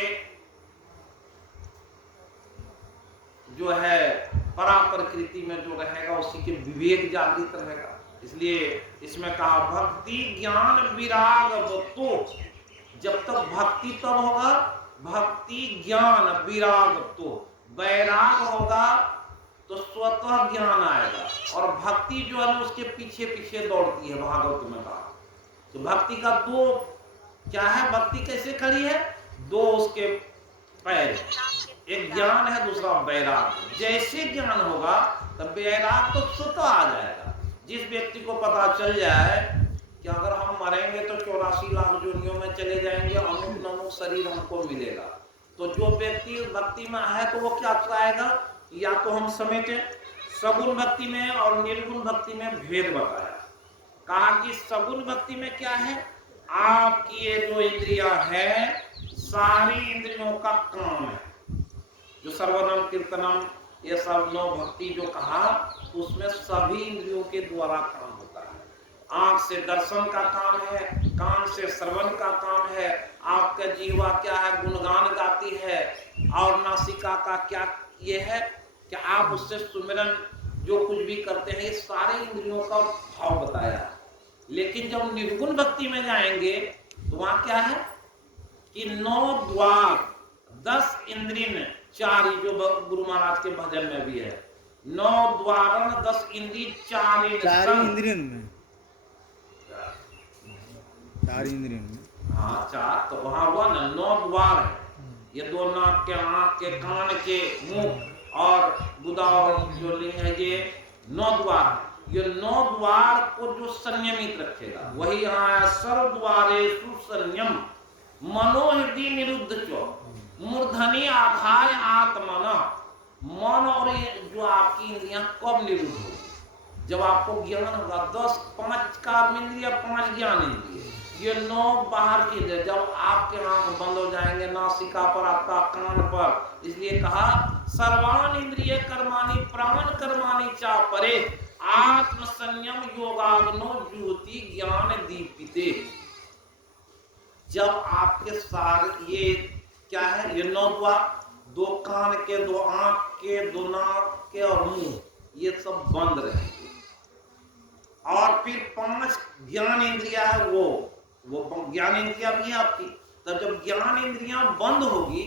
जो है परा प्रकृति में जो रहेगा उसी के विवेक जागृत रहेगा। इसलिए इसमें कहा भक्ति ज्ञान विराग तो, जब तक भक्ति तब होगा, भक्ति ज्ञान विराग तो, वैराग होगा तो स्वतः ज्ञान आएगा। और भक्ति जो है उसके पीछे पीछे दौड़ती है। भागवत में कहा तो भक्ति का 2 क्या है, भक्ति कैसे खड़ी है? 2 उसके पैर, एक ज्ञान है, दूसरा वैराग। जैसे ज्ञान होगा तब वैराग तो स्वतः आ जाएगा। जिस व्यक्ति को पता चल जाए कि अगर हम मरेंगे तो 84 लाख जोनियों में चले जाएंगे, अमुक नमुक शरीर हमको मिलेगा, तो जो व्यक्ति भक्ति में है तो वो क्या चाहेगा? या तो हम समेटे सगुण भक्ति में और निर्गुण भक्ति में भेद बताया। कहा कि सगुण भक्ति में क्या है, आपकी ये जो इंद्रियां है सारी इंद्रियों का काम है। जो सर्वनम कीर्तनम ये सब 9 भक्ति जो कहा, उसमें सभी इंद्रियों के द्वारा काम होता है। आंख से दर्शन का काम है, कान से श्रवण का काम है, आपका जीवा क्या है, गुणगान गाती है, और नासिका का क्या ये है कि आप उससे सुमिरन जो कुछ भी करते हैं, ये सारे इंद्रियों का भाव बताया। लेकिन जब निर्गुण भक्ति में जाएंगे तो वहां क्या है कि 9 द्वार, 10 इंद्रिय 4, जो गुरु महाराज के भजन में भी है, 9 द्वारण 10 इंद्रिय 4 इंद्रियन में, 4 इंद्रियन में। हाँ 4 तो वहां हुआ ना, 9 द्वार है, ये 2 नाक के, आंख के, कान के, मुंह और गुदा जो लिंग है, ये 9 द्वार। ये 9 द्वार को जो संयमित रखेगा वही यहाँ है, सर्व द्वारेषु संयम मनोहृदय निरुद्ध चो मूर्धनि आधाय आत्मना। मन और जो आपकी इंद्रियां कब निरुद्ध होगी? जब आपको ज्ञान होगा। 10 5 कर्म इंद्रिय, 5 ज्ञान इंद्रिय, ये 9 बाहर की इंद्रिय। जब आपके आंख बंद हो जाएंगे, नासिका पर, आपका कान पर, इसलिए कहा सर्वान इंद्रिय कर्माणि प्राण कर्माणि चा परे आत्म संयम योगाग्नो ज्योति ज्ञान दीपिते। जब आपके सारे ये क्या है, ये 9 द्वार, 2 कान के, 2 आंख के, 2 नाक के और मुंह, ये सब बंद रहेंगे। और फिर 5 ज्ञान इंद्रिया है, वो ज्ञान इंद्रिया भी है आपकी। तब जब ज्ञान इंद्रियां बंद होगी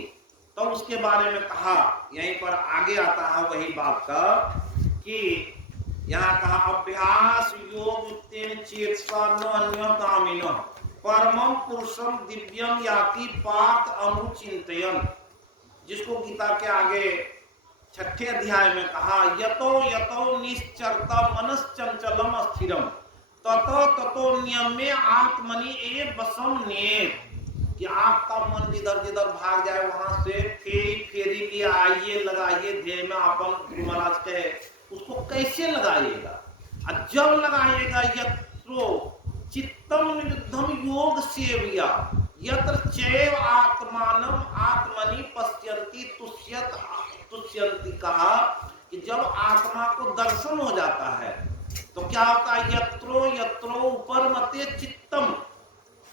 तो उसके बारे में कहा, यहीं पर आगे आता है वही बात का कि यहाँ कहा अभ्यास योग चेतसा न अन्य कामिन परमं पुरुषम दिव्यम याति पार्थ अनुचिंतयन। जिसको गीता के आगे 6ठे अध्याय में कहा यतो यतो निश्चरता मनश्चंचलम स्थिरम ततो ततो नियमे आत्मनि एव वशम नियत। कि आपका मन जिधर जिधर भाग जाए वहां से फेरी लिए आइए, लगाइए ध्येय में। अपन गुरु महाराज कहे उसको कैसे लगाइएगा? और जब लगाइएगा यत्रो चित्तम निरुद्धम योग सेविया यत्र चैव आत्मानम आत्मनि पश्यन्ति तुष्यन्ति। कहा कि जब आत्मा को दर्शन हो जाता है तो क्या होता है? यत्रो यत्रो ऊपर मते चित्तम।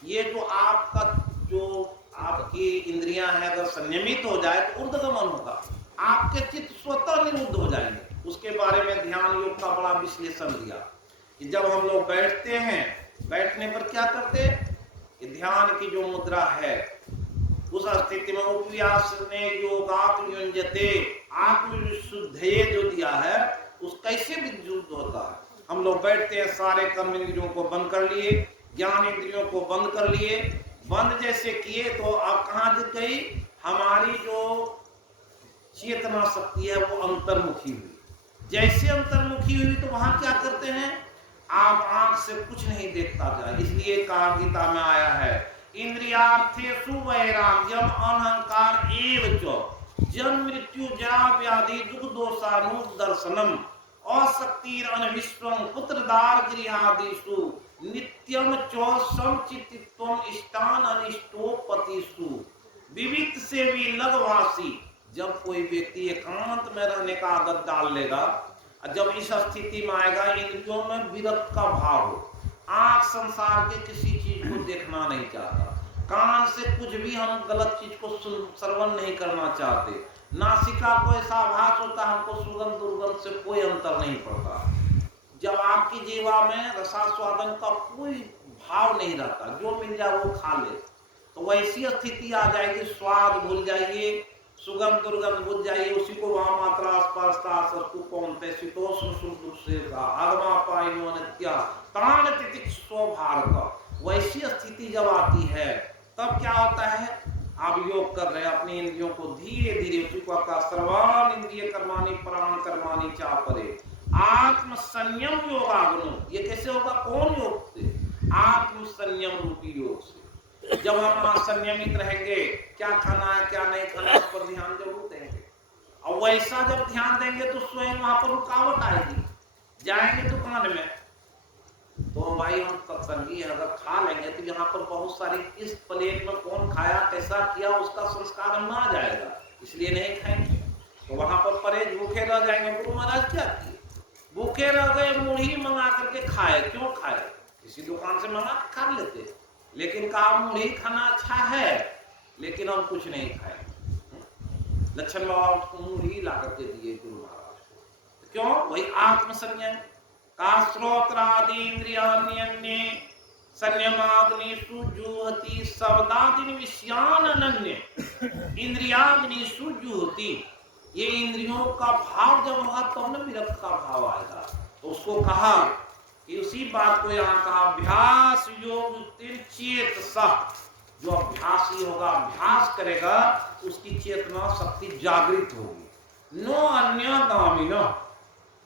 ये जो आपका, जो आपकी इंद्रियां हैं, अगर संयमित हो जाए तो ऊर्ध्वगमन होगा, आपके चित्त स्वतः निरुद्ध हो जाएंगे। उसके बारे में ध्यान योग का बड़ा विश्लेषण दिया कि जब हम लोग बैठते हैं, बैठने पर क्या करते हैं कि ध्यान की जो मुद्रा है उस स्थिति में उपव्यास ने योगात युंजते आत्मविशुद्धये जो दिया है उस कैसे विशुद्ध होता है। हम लोग बैठते हैं, सारे कर्म इंद्रियों को बंद कर लिए, ज्ञान इंद्रियों को बंद कर लिए। बंद जैसे किए तो अब कहाँ दिख गई? हमारी जो चेतना शक्ति है वो अंतर्मुखी हुई। जैसे अंतर्मुखी हुई तो वहां क्या करते हैं? आप आंख से कुछ नहीं देखता जाए। इसलिए कहा गीता में आया है इंद्रियार्थेषु वैराग्यम अहंकार एव च जन्म मृत्यु जरा व्याधि दुख दोषानु दर्शनम अशक्तिर अनविश्वम पुत्रदार गृहादिषु नित्यम च समचित्तित्वम स्थान अनिष्टोपतिषु विविक्त से भी लगवासी। जब कोई व्यक्ति एकांत में रहने का आदत डाल लेगा, जब इस स्थिति में आएगा, इंद्रियों में विरक्त का भाव हो, आंख संसार के किसी चीज को देखना नहीं चाहता, कान से कुछ भी हम गलत चीज को श्रवण नहीं करना चाहते, नासिका को ऐसा आभास होता है हमको सुगंध दुर्गंध से कोई अंतर नहीं पड़ता। जब आपकी जीवा में रसास्वादन का कोई भाव नहीं रहता, जो मिल जाए वो खा ले, तो वैसी स्थिति आ जाएगी। स्वाद भूल जाइए, सुगंध दुर्गंध भूल जाइए, उसी को वहां मात्रा स्पर्शता सस्तु कौनते शीतोष्ण सुखदुःखेका आगमा पाइनो नित्या तान तितिक्षो भारत। वैसी स्थिति जब आती है तब क्या होता है? आप योग कर रहे हैं, अपनी इंद्रियों को धीरे धीरे, उसी को आपका सर्वान इंद्रिय कर्माणि प्राण कर्माणि चा परे आत्म संयम योगाग्नो। ये कैसे होगा? कौन योग से? आत्म संयम रूपी योग से। जब हम संयमित रहेंगे, क्या खाना है क्या नहीं खाना उस पर ध्यान जरूर देंगे। और वैसा जब ध्यान देंगे तो स्वयं वहां पर रुकावट आएगी। जाएंगे दुकान में तो भाई हम सत्संगी है, अगर खा लेंगे तो यहाँ पर बहुत सारी किस प्लेट में कौन खाया कैसा किया उसका संस्कार हम आ जाएगा, इसलिए नहीं खाएंगे। तो वहां पर परहेज, भूखे रह जाएंगे। गुरु महाराज क्या किए? भूखे रह गए, मुढ़ी मंगा करके खाए। क्यों खाए? किसी दुकान से मंगा के खा लेते, लेकिन कहा मुढ़ी खाना अच्छा है लेकिन हम कुछ नहीं खाए। लक्षण बाबा उसको मुढ़ी ला करके दिए गुरु महाराज को। क्यों? वही आत्मसंयम का। श्रोत्रादि इंद्रियान्य संयमाग्निषु जुहति शब्दादीन विषयान अनन्य इंद्रियाग्निषु जुहति। ये इंद्रियों का भाव जब होगा तब न विरक्त का भाव आएगा। तो उसको कहा कि उसी बात को यहाँ कहा अभ्यास योग चेतसा, जो अभ्यासी होगा, अभ्यास करेगा, उसकी चेतना शक्ति जागृत होगी। नो अन्य गामिनो,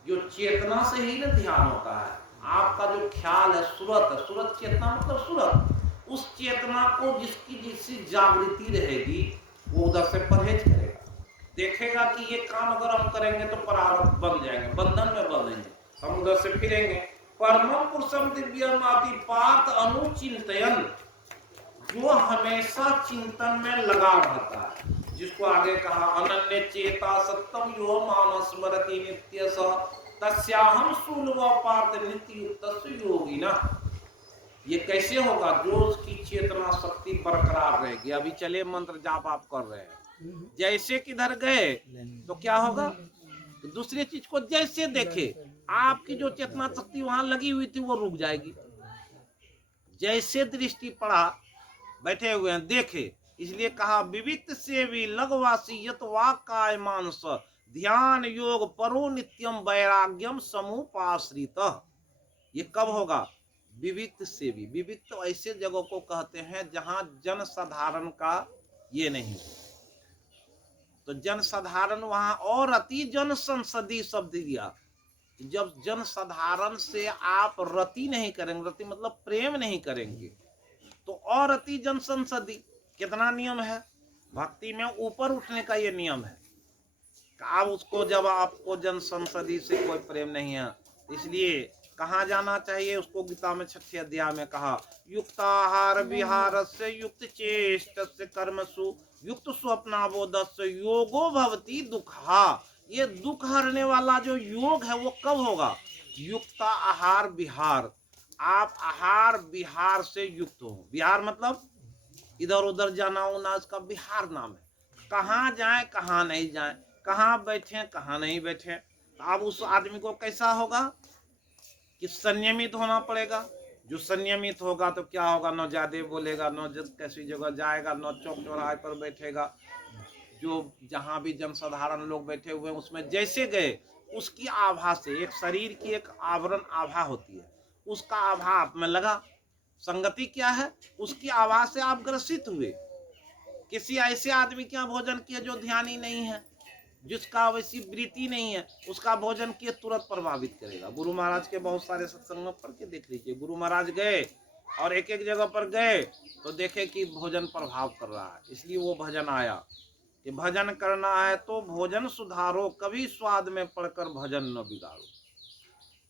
जो चेतना से ही न ध्यान होता है। आपका जो ख्याल है सुरत, सुरत चेतना मतलब सुरत, उस चेतना को जिसकी जागृति रहेगी वो उधर से परहेज करेगा। देखेगा कि ये काम अगर हम करेंगे तो परारब्ध बन जाएंगे, बंधन में बंधेंगे, हम उधर से फिरेंगे। परमं पुरुषम दिव्यम आदि पार्थ अनुचिंतयन, जो हमेशा चिंतन में लगा रहता है, जिसको आगे कहा अनन्य चेता सत्यम यो माम स्मरति नित्यस तस्याहम सूलव पार्थ नित्य युक्त योगी ना। ये कैसे होगा? जो उसकी चेतना शक्ति बरकरार रहेगी। अभी चले मंत्र जाप आप कर रहे हैं, जैसे किधर गए तो क्या होगा? दूसरी चीज को जैसे देखे, आपकी जो चेतना शक्ति वहां लगी हुई थी वो रुक जाएगी। जैसे दृष्टि पड़ा, बैठे हुए हैं, देखे। इसलिए कहा विविक्त से भी लगवासी यत वाक्य मानस ध्यान योग परो नित्यम वैराग्यम समुपाश्रित। ये कब होगा? विविक्त से भी। विविक्त ऐसे जगह को कहते हैं जहां जन साधारण का ये नहीं, तो जन साधारण वहां, और अति जन संसदीय शब्द दिया। जब जन साधारण से आप रति नहीं करेंगे, रति मतलब प्रेम नहीं करेंगे, तो और अति जन संसदीय। कितना नियम है भक्ति में? ऊपर उठने का ये नियम है। आप उसको, जब आपको जन संसदीय से कोई प्रेम नहीं है, इसलिए कहाँ जाना चाहिए? उसको गीता में 6 अध्याय में कहा युक्ताहार विहार से युक्त चेष्ट से कर्मसु युक्त स्वप्नाबोध से योगो भवति दुखा। ये दुख हरने वाला जो योग है वो कब होगा? युक्ता आहार विहार। आप आहार विहार से युक्त हो। विहार मतलब इधर उधर जाना होना, इसका विहार नाम है। कहाँ जाए कहाँ नहीं जाए, कहाँ बैठे कहाँ नहीं बैठे। अब उस आदमी को कैसा होगा कि संयमित होना पड़ेगा। जो संयमित होगा तो क्या होगा? न ज्यादा बोलेगा, न कैसी जगह जाएगा, न चौक चौराहे पर बैठेगा। जो जहाँ भी जनसाधारण लोग बैठे हुए हैं उसमें जैसे गए, उसकी आभा से, एक शरीर की एक आवरण आभा होती है, उसका आभा आप में लगा। संगति क्या है? उसकी आभा से आप ग्रसित हुए। किसी ऐसे आदमी के यहाँ भोजन किए जो ध्यानी नहीं है, जिसका वैसी वृत्ति नहीं है, उसका भोजन किए तुरंत प्रभावित करेगा। गुरु महाराज के बहुत सारे सत्संग पढ़ के देख लीजिए। गुरु महाराज गए और एक एक जगह पर गए तो देखे कि भोजन प्रभाव कर रहा है। इसलिए वो भजन आया कि भजन करना है तो भोजन सुधारो, कभी स्वाद में पड़कर भजन न बिगाड़ो।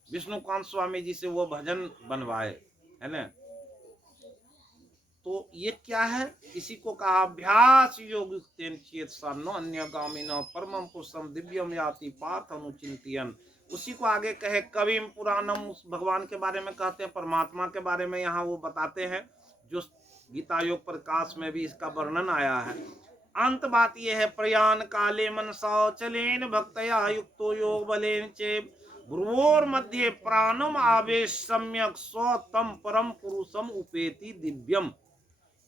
विष्णुकांत स्वामी जी से वो भजन बनवाए, है ना। तो ये क्या है? इसी को कहा अभ्यास योग चेतसा नो अन्य गामिनो परमं पुरुषम दिव्यम याति पार्थ अनुचिंतयन। उसी को आगे कहे कविम पुराणम, उस भगवान के बारे में कहते हैं, परमात्मा के बारे में यहाँ वो बताते हैं, जो गीता योग प्रकाश में भी इसका वर्णन आया है। अंत बात यह है प्रयाण काले मनसा चलेन भक्तया युक्तो योग बलेन चेव गुरुवोर मध्य प्राणम आवेश सम्यक स्वतम परम पुरुषम उपेति दिव्यम।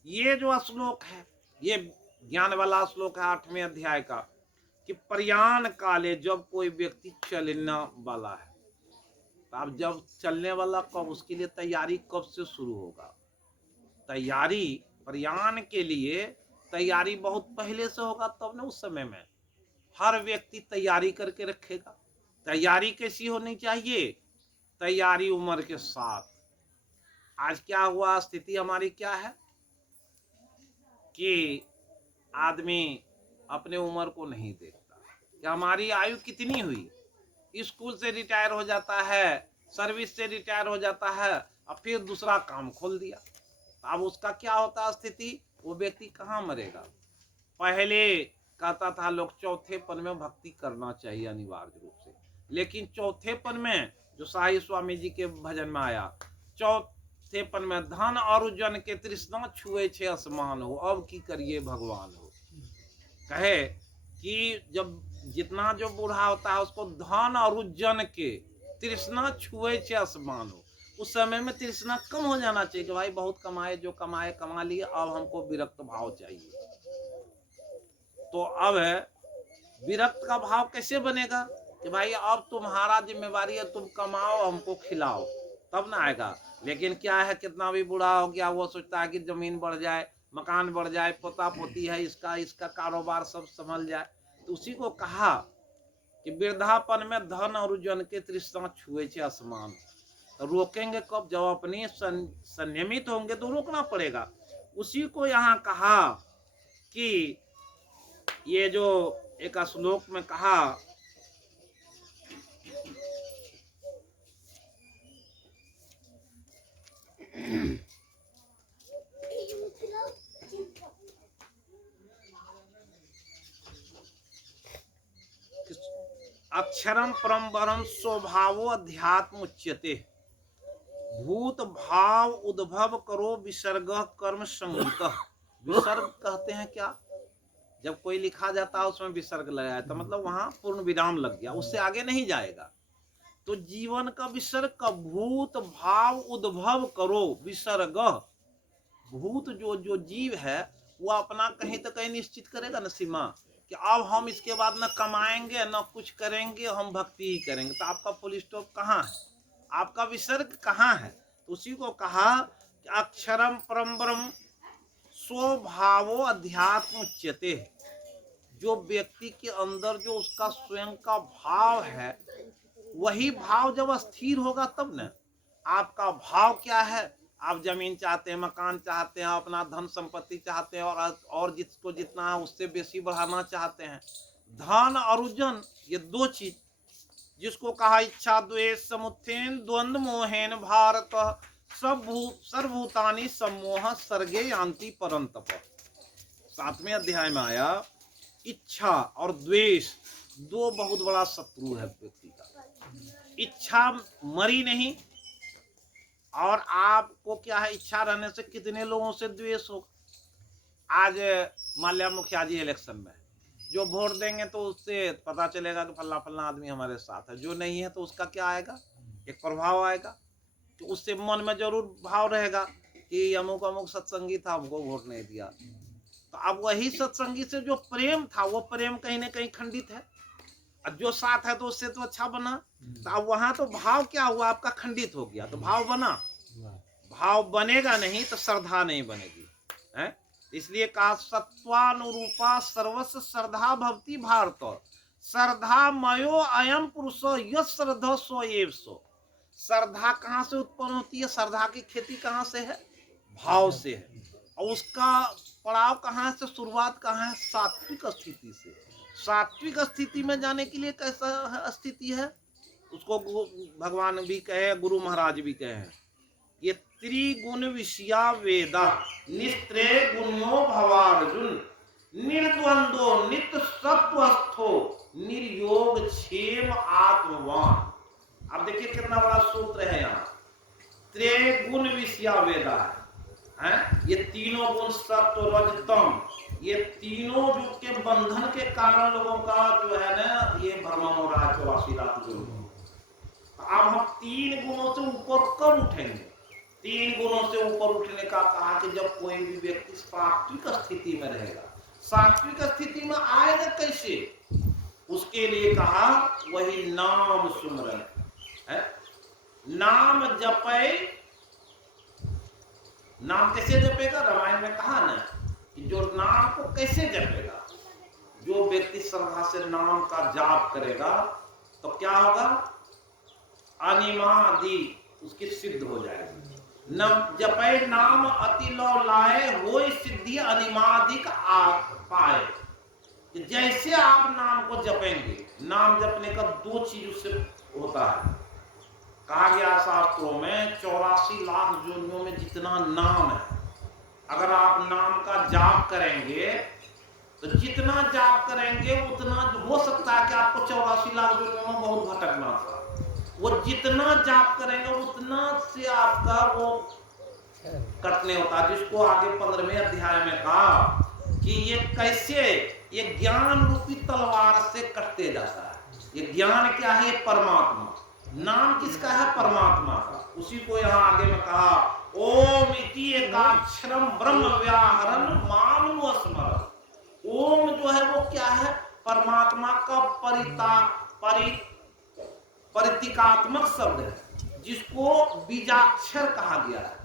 ये जो श्लोक है, ये ज्ञान वाला श्लोक है 8वें अध्याय का, कि प्रयाण काले, जब कोई व्यक्ति चलने वाला है, तो अब जब चलने वाला कब, उसके लिए तैयारी कब से शुरू होगा? तैयारी प्रयाण के लिए तैयारी बहुत पहले से होगा, तब ना उस समय में हर व्यक्ति तैयारी करके रखेगा। तैयारी कैसी होनी चाहिए? तैयारी उम्र के साथ। आज क्या हुआ, स्थिति हमारी क्या है कि आदमी अपने उम्र को नहीं देखता कि हमारी आयु कितनी हुई। स्कूल से रिटायर हो जाता है, सर्विस से रिटायर हो जाता है, अब फिर दूसरा काम खोल दिया। अब उसका क्या होता है स्थिति? वो व्यक्ति कहाँ मरेगा? पहले कहता था लोग चौथेपन में भक्ति करना चाहिए अनिवार्य रूप से, लेकिन चौथेपन में जो साई स्वामी जी के भजन में आया, चौथेपन में धन और जन के तृष्णा छुए छे आसमान हो, अब की करिए भगवान हो। कहे कि जब जितना जो बूढ़ा होता है उसको धन और जन के तृष्णा छुए छे आसमान हो, उस समय में तृष्णा कम हो जाना चाहिए कि भाई बहुत कमाए, जो कमाए कमा लिए, अब हमको विरक्त भाव चाहिए। तो अब है विरक्त का भाव कैसे बनेगा कि भाई अब तुम्हारा जिम्मेवारी है, तुम कमाओ हमको खिलाओ, तब ना आएगा। लेकिन क्या है, कितना भी बूढ़ा हो गया वो सोचता है कि जमीन बढ़ जाए, मकान बढ़ जाए, पोता पोती है, इसका इसका कारोबार सब संभल जाए। तो उसी को कहा कि वृद्धापन में धन और जन के तृष्णा छुए छे आसमान। तो रोकेंगे कब, जब अपने संयमित होंगे तो रोकना पड़ेगा। उसी को यहाँ कहा कि ये जो एक श्लोक में कहा अक्षरम परम स्वभावो अध्यात्म उच्यते, भूत भाव उद्भव करो विसर्ग कर्म संगीत। विसर्ग कहते हैं क्या, जब कोई लिखा जाता है उसमें विसर्ग लगाया तो मतलब वहां पूर्ण विराम लग गया, उससे आगे नहीं जाएगा। तो जीवन का विसर्ग का भूत भाव उद्भव करो विसर्ग। भूत जो जो जीव है वो अपना कहीं तो कहीं निश्चित करेगा न सीमा, कि अब हम इसके बाद न कमाएंगे न कुछ करेंगे, हम भक्ति ही करेंगे। तो आपका फुल स्टॉप कहाँ है, आपका विसर्ग कहाँ है? तो उसी को कहा कि अक्षरम परम ब्रह्म स्वभावो अध्यात्म उच्यते। जो व्यक्ति के अंदर जो उसका स्वयं का भाव है, वही भाव जब स्थिर होगा तब न। आपका भाव क्या है, आप जमीन चाहते हैं, मकान चाहते हैं, अपना धन संपत्ति चाहते हैं, और जिसको जितना है उससे बेसी बढ़ाना चाहते हैं। धन और अर्जन ये दो चीज, जिसको कहा इच्छा द्वेष समुत्थेन द्वंद्व मोहेन भारत सर्वभूतानि सम्मोह सर्गे यान्ति परंतप। 7वें अध्याय में आया इच्छा और द्वेष दो बहुत बड़ा शत्रु है व्यक्ति का। इच्छा मरी नहीं, और आपको क्या है, इच्छा रहने से कितने लोगों से द्वेष हो। आज मान लिया मुखिया जी इलेक्शन में, जो वोट देंगे तो उससे पता चलेगा कि फल्ला फल्ला आदमी हमारे साथ है, जो नहीं है तो उसका क्या आएगा, एक प्रभाव आएगा। तो उससे मन में जरूर भाव रहेगा कि अमुक अमुक सत्संगी था, हमको वोट नहीं दिया। तो अब वही सत्संगी से जो प्रेम था वो प्रेम कहीं ना कहीं खंडित है, और जो साथ है तो उससे तो अच्छा बना। तो अब वहां तो भाव क्या हुआ, आपका खंडित हो गया, तो भाव बना। भाव बनेगा नहीं तो श्रद्धा नहीं बनेगी है। इसलिए कहा सत्वानुरूपा सर्वस्व श्रद्धा भवति भारत, श्रद्धा मयो अयम पुरुषो यश श्रद्धा सो एव सो। श्रद्धा कहाँ से उत्पन्न होती है, श्रद्धा की खेती कहाँ से है, भाव से है। और उसका पड़ाव कहाँ से, शुरुआत कहाँ है, सात्विक स्थिति से। सात्विक स्थिति में जाने के लिए कैसा स्थिति है, उसको भगवान भी कहे, गुरु महाराज भी कहे हैं, ये त्रिगुण विषया वेदा निस्त्रे गुणो भवार्जुन निर्द्वंदो नित्य सत्वस्थो निर्योग क्षेम आत्मवान। अब देखिए कितना बड़ा सूत्र है यहाँ, त्रिगुण विषया वेदा है। ये तीनों गुण सत्व रज तम, ये तीनों युग के बंधन के कारण लोगों का जो है ना ये भ्रमण हो रहा है 84 लाख लोगों। अब हम तीन गुणों से ऊपर कब उठेंगे? तीन गुणों से ऊपर उठने का कहा कि जब कोई भी व्यक्ति सात्विक स्थिति में रहेगा। सात्विक स्थिति में आएगा कैसे, उसके लिए कहा वही नाम सुमरन है। नाम जपे, नाम कैसे जपेगा, रामायण में कहा ना कि जो नाम को कैसे जपेगा, जो व्यक्ति श्रद्धा से नाम का जाप करेगा तो क्या होगा, अनिमादि उसकी सिद्ध हो जाएगी। न जपे नाम अति लो लाए हो सिद्धि अनिमादिक पाए। जैसे आप नाम को जपेंगे, नाम जपने का दो चीज उससे होता है। कहा गया शास्त्रों में 84 लाख योनियों में जितना नाम है, अगर आप नाम का जाप करेंगे तो जितना जाप करेंगे उतना हो सकता है कि आपको 84 लाख योनियों में बहुत भटकना था। वो जितना जाप करेंगे उतना से आपका वो कटने होता है, जिसको आगे 15वें अध्याय में कहा कि ये कैसे, ये ज्ञान रूपी तलवार से कटते जाता है। ये ज्ञान क्या है, ये परमात्मा। नाम किसका है, परमात्मा का। उसी को यहाँ आगे में कहा ओम इति एकाक्षरम ब्रह्म व्याहरण माम स्मरण। ओम जो है वो क्या है, परमात्मा का परितिकात्मक शब्द है जिसको बीजाक्षर कहा गया है,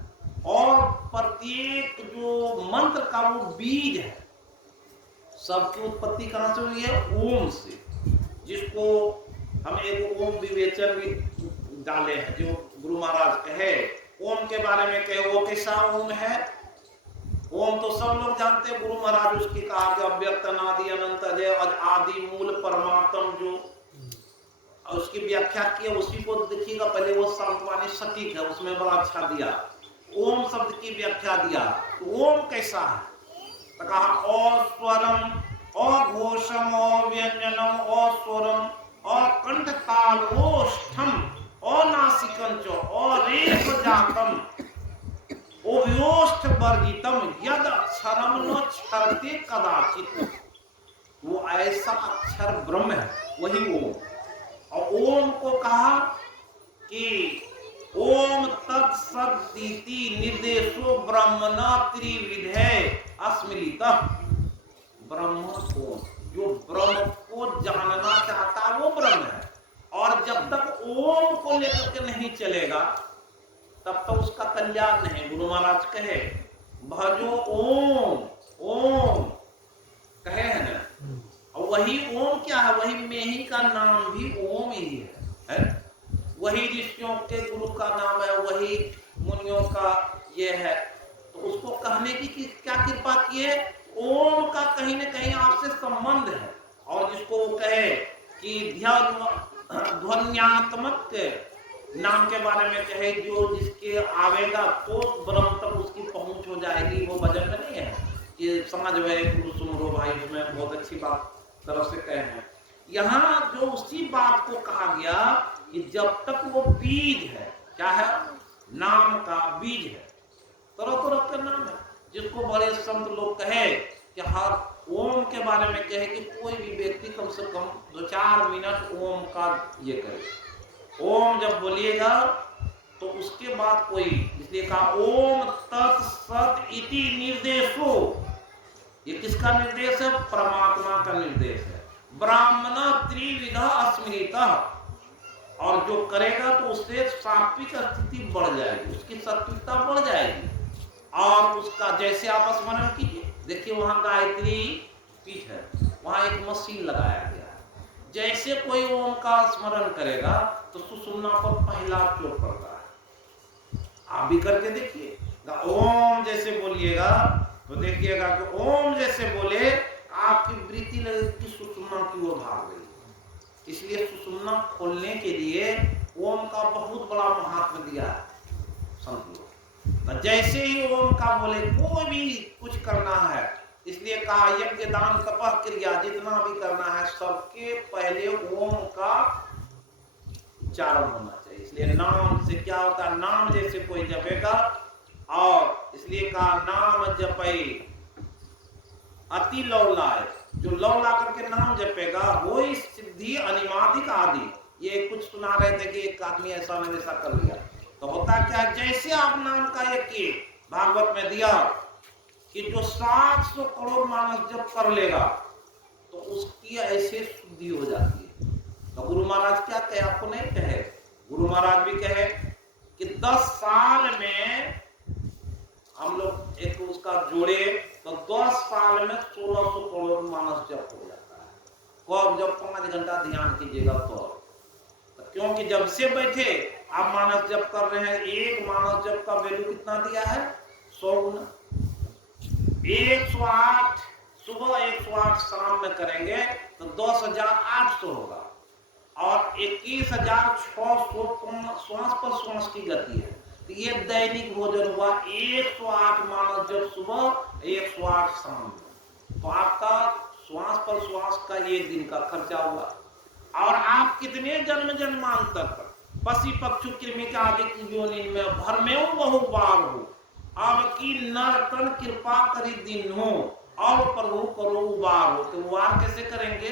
और प्रत्येक जो मंत्र का वो बीज है। सबकी उत्पत्ति कहां से हुई है, ओम से, जिसको हम एक ओम विवेचन भी डाले हैं जो गुरु महाराज कहे। ओम के बारे में कहे वो कैसा ओम है, ओम तो सब लोग जानते हैं, गुरु महाराज उसकी कहा कि अव्यक्त अनादि अनंत अजय आदि मूल परमात्म, जो उसकी व्याख्या की है उसी को देखिएगा। पहले वो सांत्वानी सटीक है, उसमें बड़ा अच्छा दिया, ओम शब्द की व्याख्या दिया। तो ओम कैसा है, तो कहा अस्वरम अघोषम अव्यंजनम अस्वरम अकंठताल ओष्ठम अनासिकंच अरेफ जातम ओव्योष्ठ वर्जितम यद अक्षरम न क्षरते कदाचित। वो ऐसा अक्षर ब्रह्म है, वही ओम। और ओम को कहा कि ओम तत्सदिति निर्देशो ब्रह्मणा त्रिविधे अस्मृतः। ब्रह्म को, जो ब्रह्म को जानना चाहता है वो ब्रह्म है, और जब तक ओम को लेकर के नहीं चलेगा तब तक उसका कल्याण नहीं। गुरु महाराज कहे भजो ओम, ओम कहे है ना, और वही ओम क्या है, वही मेही का नाम भी ओम ही है? वही ऋषियों के गुरु का नाम है, वही मुनियों का ये है। तो उसको कहने की क्या कृपा की है, ओम का कहीं न कहीं आपसे संबंध है। और जिसको वो कहे कि ध्वन्यात्मक नाम के बारे में कहे, जो जिसके आवेगा तो ब्रह्म तक उसकी पहुंच हो जाएगी। वो भजन में नहीं है कि समझ में गुरु सुन रो भाई, उसमें बहुत अच्छी बात तरफ से कहे हैं। यहाँ जो उसी बात को कहा गया कि जब तक वो बीज है, क्या है, नाम का बीज है, तरह तरह के नाम है, जिसको बड़े संत लोग कहे कि हर ओम के बारे में कहे कि कोई भी व्यक्ति कम से कम 2-4 मिनट ओम का ये करे। ओम जब बोलिएगा तो उसके बाद कोई, इसलिए कहा ओम तत्सत इति निर्देशो। ये किसका निर्देश है, परमात्मा का निर्देश है। ब्राह्मण त्रिविधा अस्मृतः, और जो करेगा तो उससे सात्विक स्थिति बढ़ जाएगी, उसकी सात्विकता बढ़ जाएगी। और उसका जैसे आप स्मरण कीजिए, देखिए वहां गायत्री पीठ है, वहां एक मशीन लगाया गया है। जैसे कोई ओम का स्मरण करेगा तो सुषुम्ना पर पहला चोट पड़ता है। आप भी करके देखिए, ओम जैसे बोलिएगा तो देखिएगा कि ओम जैसे बोले आपकी वृत्ति लगेगी सुषुम्ना की ओर भाग गई। इसलिए सुषुम्ना खोलने के लिए ओम का बहुत बड़ा महत्व दिया है संत लोग। जैसे ही ओम का बोले कोई भी कुछ करना है, इसलिए कहा यज्ञ दान तपः क्रिया जितना भी करना है सबके पहले ओम का उच्चारण होना चाहिए। इसलिए नाम से क्या होता है, नाम जैसे कोई जपेगा, और इसलिए कहा नाम जपई अति लौलाय, जो लौला करके नाम जपेगा वही सिद्धि अनिमादिक आदि। ये कुछ सुना रहे थे कि एक आदमी ऐसा ने वैसा कर लिया, तो होता क्या, जैसे आप नाम का एक भागवत में दिया कि जो 700 करोड़ मानस जब कर लेगा तो उसकी ऐसे शुद्धि हो जाती है। तो गुरु महाराज क्या कहे, आपको नहीं कहे, गुरु महाराज भी कहे कि 10 साल में हम लोग एक उसका जोड़े तो 10 साल में 1600 करोड़ मानस जप हो जाता है। कब, जब 5 घंटा ध्यान कीजिएगा तो क्योंकि जब से बैठे आप मानस जप कर रहे हैं, एक मानस जप का वैल्यू कितना दिया है, 100 गुना। 108 सुबह 108 शाम में करेंगे तो 10,800 होगा, और 21,600 श्वास पर श्वास की गति है। तो ये दैनिक भोजन हुआ 108 मानस जप सुबह 108 शाम में, तो आपका श्वास पर श्वास का 1 दिन का खर्चा हुआ। और आप कितने जन्म जन्मांतर तक पशु पक्षु कृमि के आदि की योनि में भर में बहु बार हो, अब की नरतन कृपा करी दिन हो, और प्रभु करो उबार हो। तो वार कैसे करेंगे,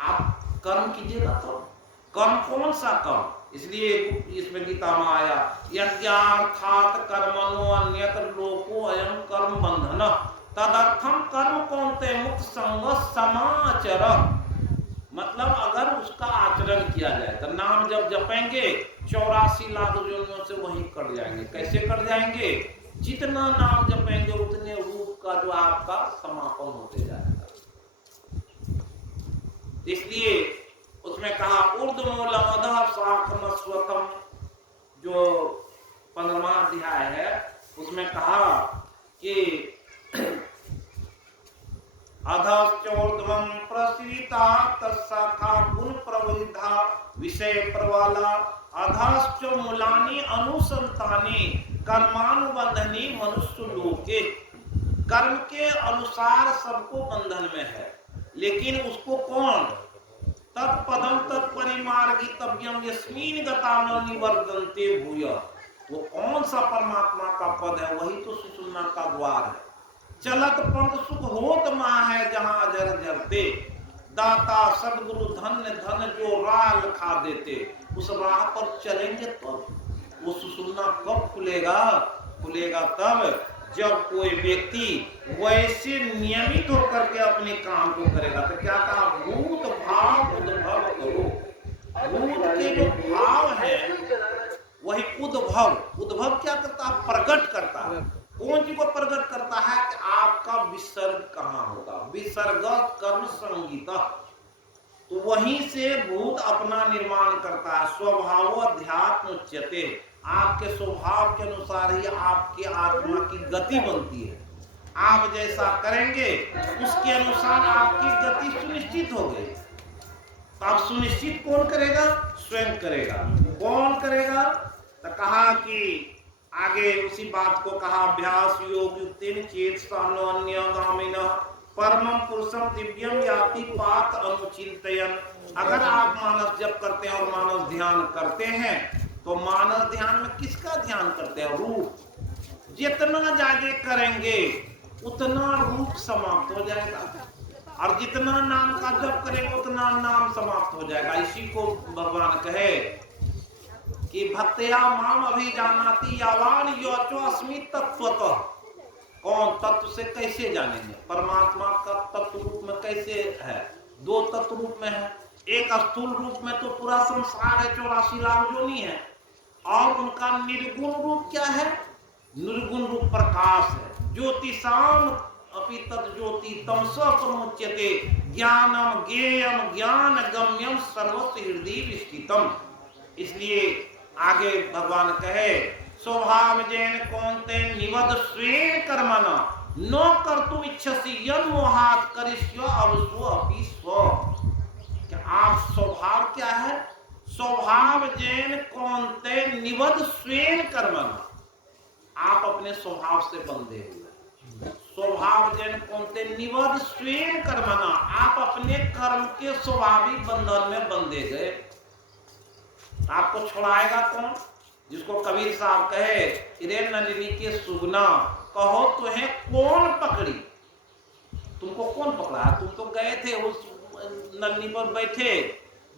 आप कर्म कीजिएगा तो। कर्म कौन सा कर्म, इसलिए इसमें गीता में आया यज्ञार्थात कर्मणो अन्यत्र लोको अयम कर्म बंधन तदर्थम कर्म कौन्ते मुक्त संग समाचर। मतलब अगर उसका आचरण किया जाए तो नाम जब जपेंगे 84 लाख योनियों से वहीं कट जाएंगे। कैसे कट जाएंगे? जितना नाम जपेंगे उतने रूप का जो आपका समापन होते जाएगा। इसलिए उसमें कहा ऊर्ध्वमूलमधः शाखमस्वतम, जो 15वां अध्याय है, उसमें कहा कि अधश्चोर्ध्वं प्रसृता तत्शाखा गुण प्रवृद्धा विषय प्रवाला अधश्च मूलानि अनुसंतानि कर्मानुबंधनी मनुष्य लोके। कर्म के अनुसार सबको बंधन में है, लेकिन उसको कौन? तत्पदम तत्परिमार्गितव्यम यस्मिन् गता न निवर्तन्ते भूय। वो कौन सा परमात्मा का पद है? वही तो सुषुम्ना का द्वार है। चलत पंथ सुख होत माँ है जहाँ जर जरते, दाता सदगुरु धन्य धन जो राह खा देते। उस राह पर चलेंगे तो वो सुषुम्ना कब खुलेगा? खुलेगा तब जब कोई व्यक्ति वैसे नियमित होकर के अपने काम को करेगा। तो क्या कहा? भूत भाव उद्भव करो। भूत के जो भाव है वही उद्भव। उद्भव क्या करता है? प्रकट करता है। कौन चीज को प्रकट करता है? कि आपका विसर्ग कहाँ होगा। विसर्ग कर्म संगीता, तो वहीं से भूत अपना निर्माण करता है। स्वभाव अध्यात्म उच्यते, आपके स्वभाव के अनुसार ही आपकी आत्मा की गति बनती है। आप जैसा करेंगे उसके अनुसार आपकी गति सुनिश्चित हो गई। तो आप सुनिश्चित कौन करेगा? स्वयं करेगा। कौन करेगा? तो कहा कि आगे उसी बात को कहा अभ्यास योग युक्तेन चेत सान्योन्यगामिनः परमं पुरुषं दिव्यम याति पात अनुचिंतयन्। अगर आप मानस जप करते हैं और मानस ध्यान करते हैं तो मानस ध्यान में किसका ध्यान करते हैं? रूप। जितना ज्यादा करेंगे उतना रूप समाप्त हो जाएगा, और जितना नाम का जप करेंगे उतना नाम समाप्त हो जाएगा। इसी को भगवान कहे कि भक्त्या माम अभिजानाति यावान योचो अस्मि तत्वतः। कौन तत्व से कैसे जानेंगे? परमात्मा का तत्व रूप में कैसे है? दो तत्व रूप में है। एक स्थूल रूप में तो पूरा संसार है, 84 लाख योनि है, और उनका निर्गुण रूप क्या है? निर्गुण रूप प्रकाश है। ज्योतिषाम अपि तत् ज्योति तमसो प्रमुच्यते ज्ञानम ज्ञेयम ज्ञान गम्यम सर्वस्य हृदय स्थितम। इसलिए आगे भगवान कहे स्वभाव जैन कौन्ते निवद स्वेन कर्मणा न कर्तुम इच्छसि यन् मोहात् करिष्यो अवसो अपि स्व। क्या आप स्वभाव क्या है? स्वभाव जैन कौन्ते निवद स्वेन कर्मणा, आप अपने स्वभाव से बंधे हुए। स्वभाव जैन कौन्ते निवद स्वेन कर्मणा, आप अपने कर्म के स्वाभाविक बंधन में बंधे गए। आपको छुड़ाएगा कौन? जिसको कबीर साहब कहे रे नलिनी के सुगना कहो तुम्हें कौन पकड़ी। तुमको कौन पकड़ा? तुम तो गए थे उस नलिनी पर बैठे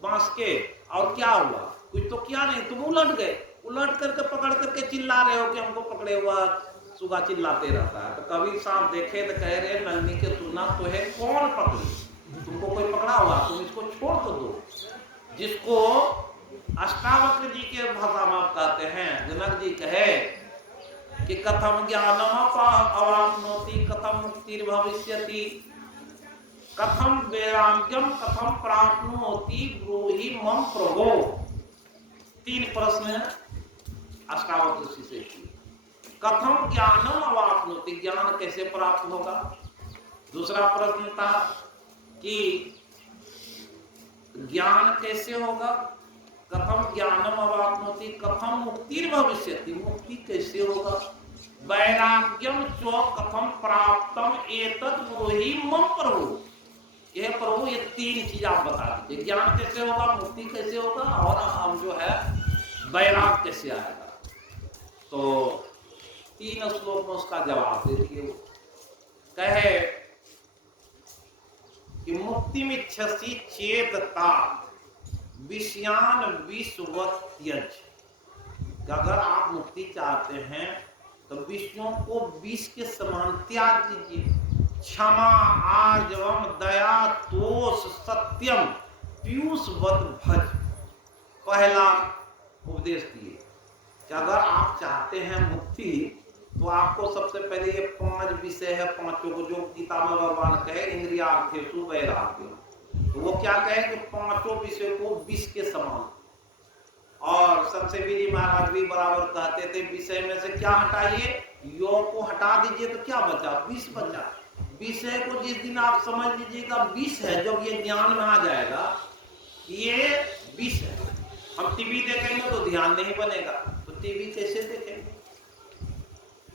बांस के, और क्या हुआ? कुछ तो किया नहीं, तुम उलट गए। उलट करके पकड़ करके चिल्ला रहे हो कि हमको पकड़े हुआ सुगा चिल्लाते रहता है। तो कबीर साहब देखे तो कह रहे नलिनी के सुगना तुम्हें कौन पकड़ी? तुमको कोई पकड़ा हुआ? तुम इसको छोड़ तो दो। जिसको अष्टावक्र जी के भाषा में आप कहते हैं, जनक जी कहे कि कथम ज्ञानम अवाप्नोति कथम मुक्तिर्भविष्यति कथम वैराग्यम कथम प्राप्नोति ब्रूहि मम प्रभो। 3 प्रश्न है अष्टावक्र जी से। कथम ज्ञानम अवाप्नोति, ज्ञान कैसे प्राप्त होगा? दूसरा प्रश्न था कि ज्ञान कैसे होगा? कथम ज्ञानम अवाप्नोति कथम मुक्तिर्भविष्यति, मुक्ति कैसे होगा? वैराग्यम च कथम प्राप्तम एतत् ब्रूहि मम प्रभु। यह प्रभु ये 3 चीज आप बता दीजिए। ज्ञान कैसे होगा, मुक्ति कैसे होगा, और हम जो है वैराग कैसे आएगा? तो 3 श्लोक में उसका जवाब देखिए। कहे कि मुक्ति मिच्छसि चेतता विषयान विषवत त्यज। अगर आप मुक्ति चाहते हैं तो विषयों को विष के समान त्याग दीजिए। क्षमा, आर्जवम, दया, तोष, सत्यम, पीयूषवत भज। पहला उपदेश दिए कि अगर आप चाहते हैं मुक्ति तो आपको सबसे पहले ये 5 विषय है, 5 को जो गीता में भगवान कहे इंद्रियार्थेषु वैराग्यम, तो वो क्या कहे कि 5 विषय को विष के समान। और संसेवी जी महाराज भी बराबर कहते थे विषय में से क्या हटाइए, योग को हटा दीजिए तो क्या बचा, विष बचा। विषय को जिस दिन आप समझ लीजिएगा विष है, जब ये ज्ञान में आ जाएगा ये विष है। हम टीवी देखेंगे तो ध्यान नहीं बनेगा, तो टीवी कैसे देखेंगे।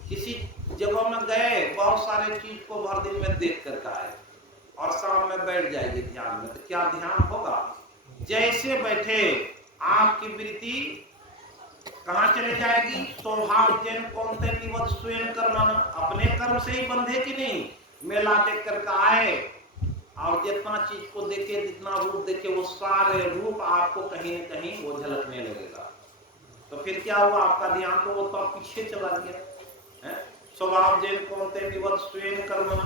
किसी जगह में गए, बहुत सारे चीज को भर दिन में देख कर आए और शाम में बैठ जाएगी ध्यान में, तो क्या ध्यान होगा। जैसे बैठे आपकी वृत्ति कहाँ चले जाएगी, स्वभाव जैन कौनते निवत स्वयं कर्मण, अपने कर्म से ही बंधे कि नहीं। मेला देख कर आए और जितना चीज को देखे, जितना रूप देखे, वो सारे रूप आपको कहीं न कहीं वो झलकने लगेगा। तो फिर क्या हुआ, आपका ध्यान तो वो तो पीछे चला गया। स्वभाव जैन कौनते निवत स्वयं कर्मण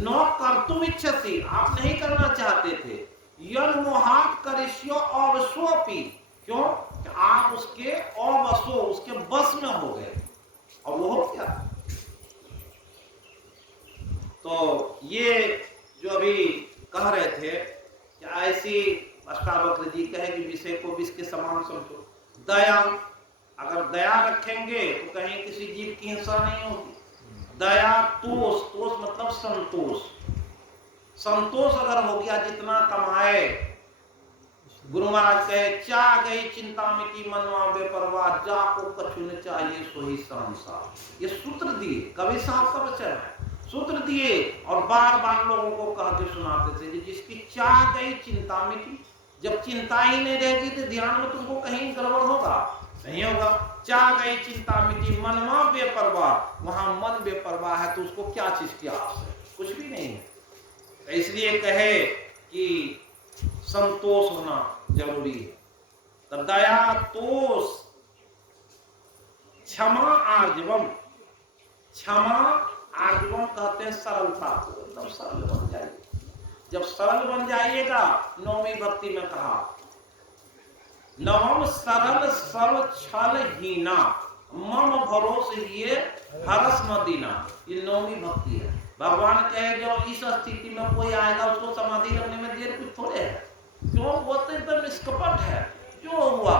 न कर्तुम इच्छति, आप नहीं करना चाहते थे। यन मोहात करिष्यो अवसोपि, क्यों कि आप उसके अवसो, उसके बस में हो गए। और वो हो क्या, तो ये जो अभी कह रहे थे कि ऐसी अष्टावक्र जी कहे कि विषय को विष के समान समझो। दया, अगर दया रखेंगे तो कहीं किसी जीव की हिंसा नहीं होगी। दया, तोष, तोष मतलब संतोष, संतोष अगर हो गया, जितना कमाए। गुरु महाराज कहे चा गई चिंता मिटी मनवा बेपरवाह, जाको कछु न चाहिए सोही संसार। ये सूत्र दिए, कवि साहब का वचन है, सूत्र दिए और बार बार लोगों को कह के सुनाते थे कि जिसकी चाह गई चिंता मिटी। जब चिंता ही नहीं रहेगी तो ध्यान में तुमको कहीं गड़बड़ होगा, नहीं होगा। चाह गई चिंता मिटी मनवा बेपरवाह, वहां मन बेपरवाह है तो उसको क्या चीज की आस है, कुछ भी नहीं है। तो इसलिए कहे कि संतोष होना जरूरी है। तो दया, तोष, क्षमा, आर्जवम। क्षमा आर्जवम कहते हैं सरलता को, एकदम सरल बन जाइए। जब सरल बन जाइएगा, नौवीं भक्ति में कहा नवम सरल सर्व छल हीना, मम भरोस ये हरस मदीना। ये नौवीं भक्ति है। भगवान कहे जो इस स्थिति में कोई आएगा उसको समाधि लगने में देर कुछ थोड़े है, क्यों, वो तो एकदम निष्कपट है। जो हुआ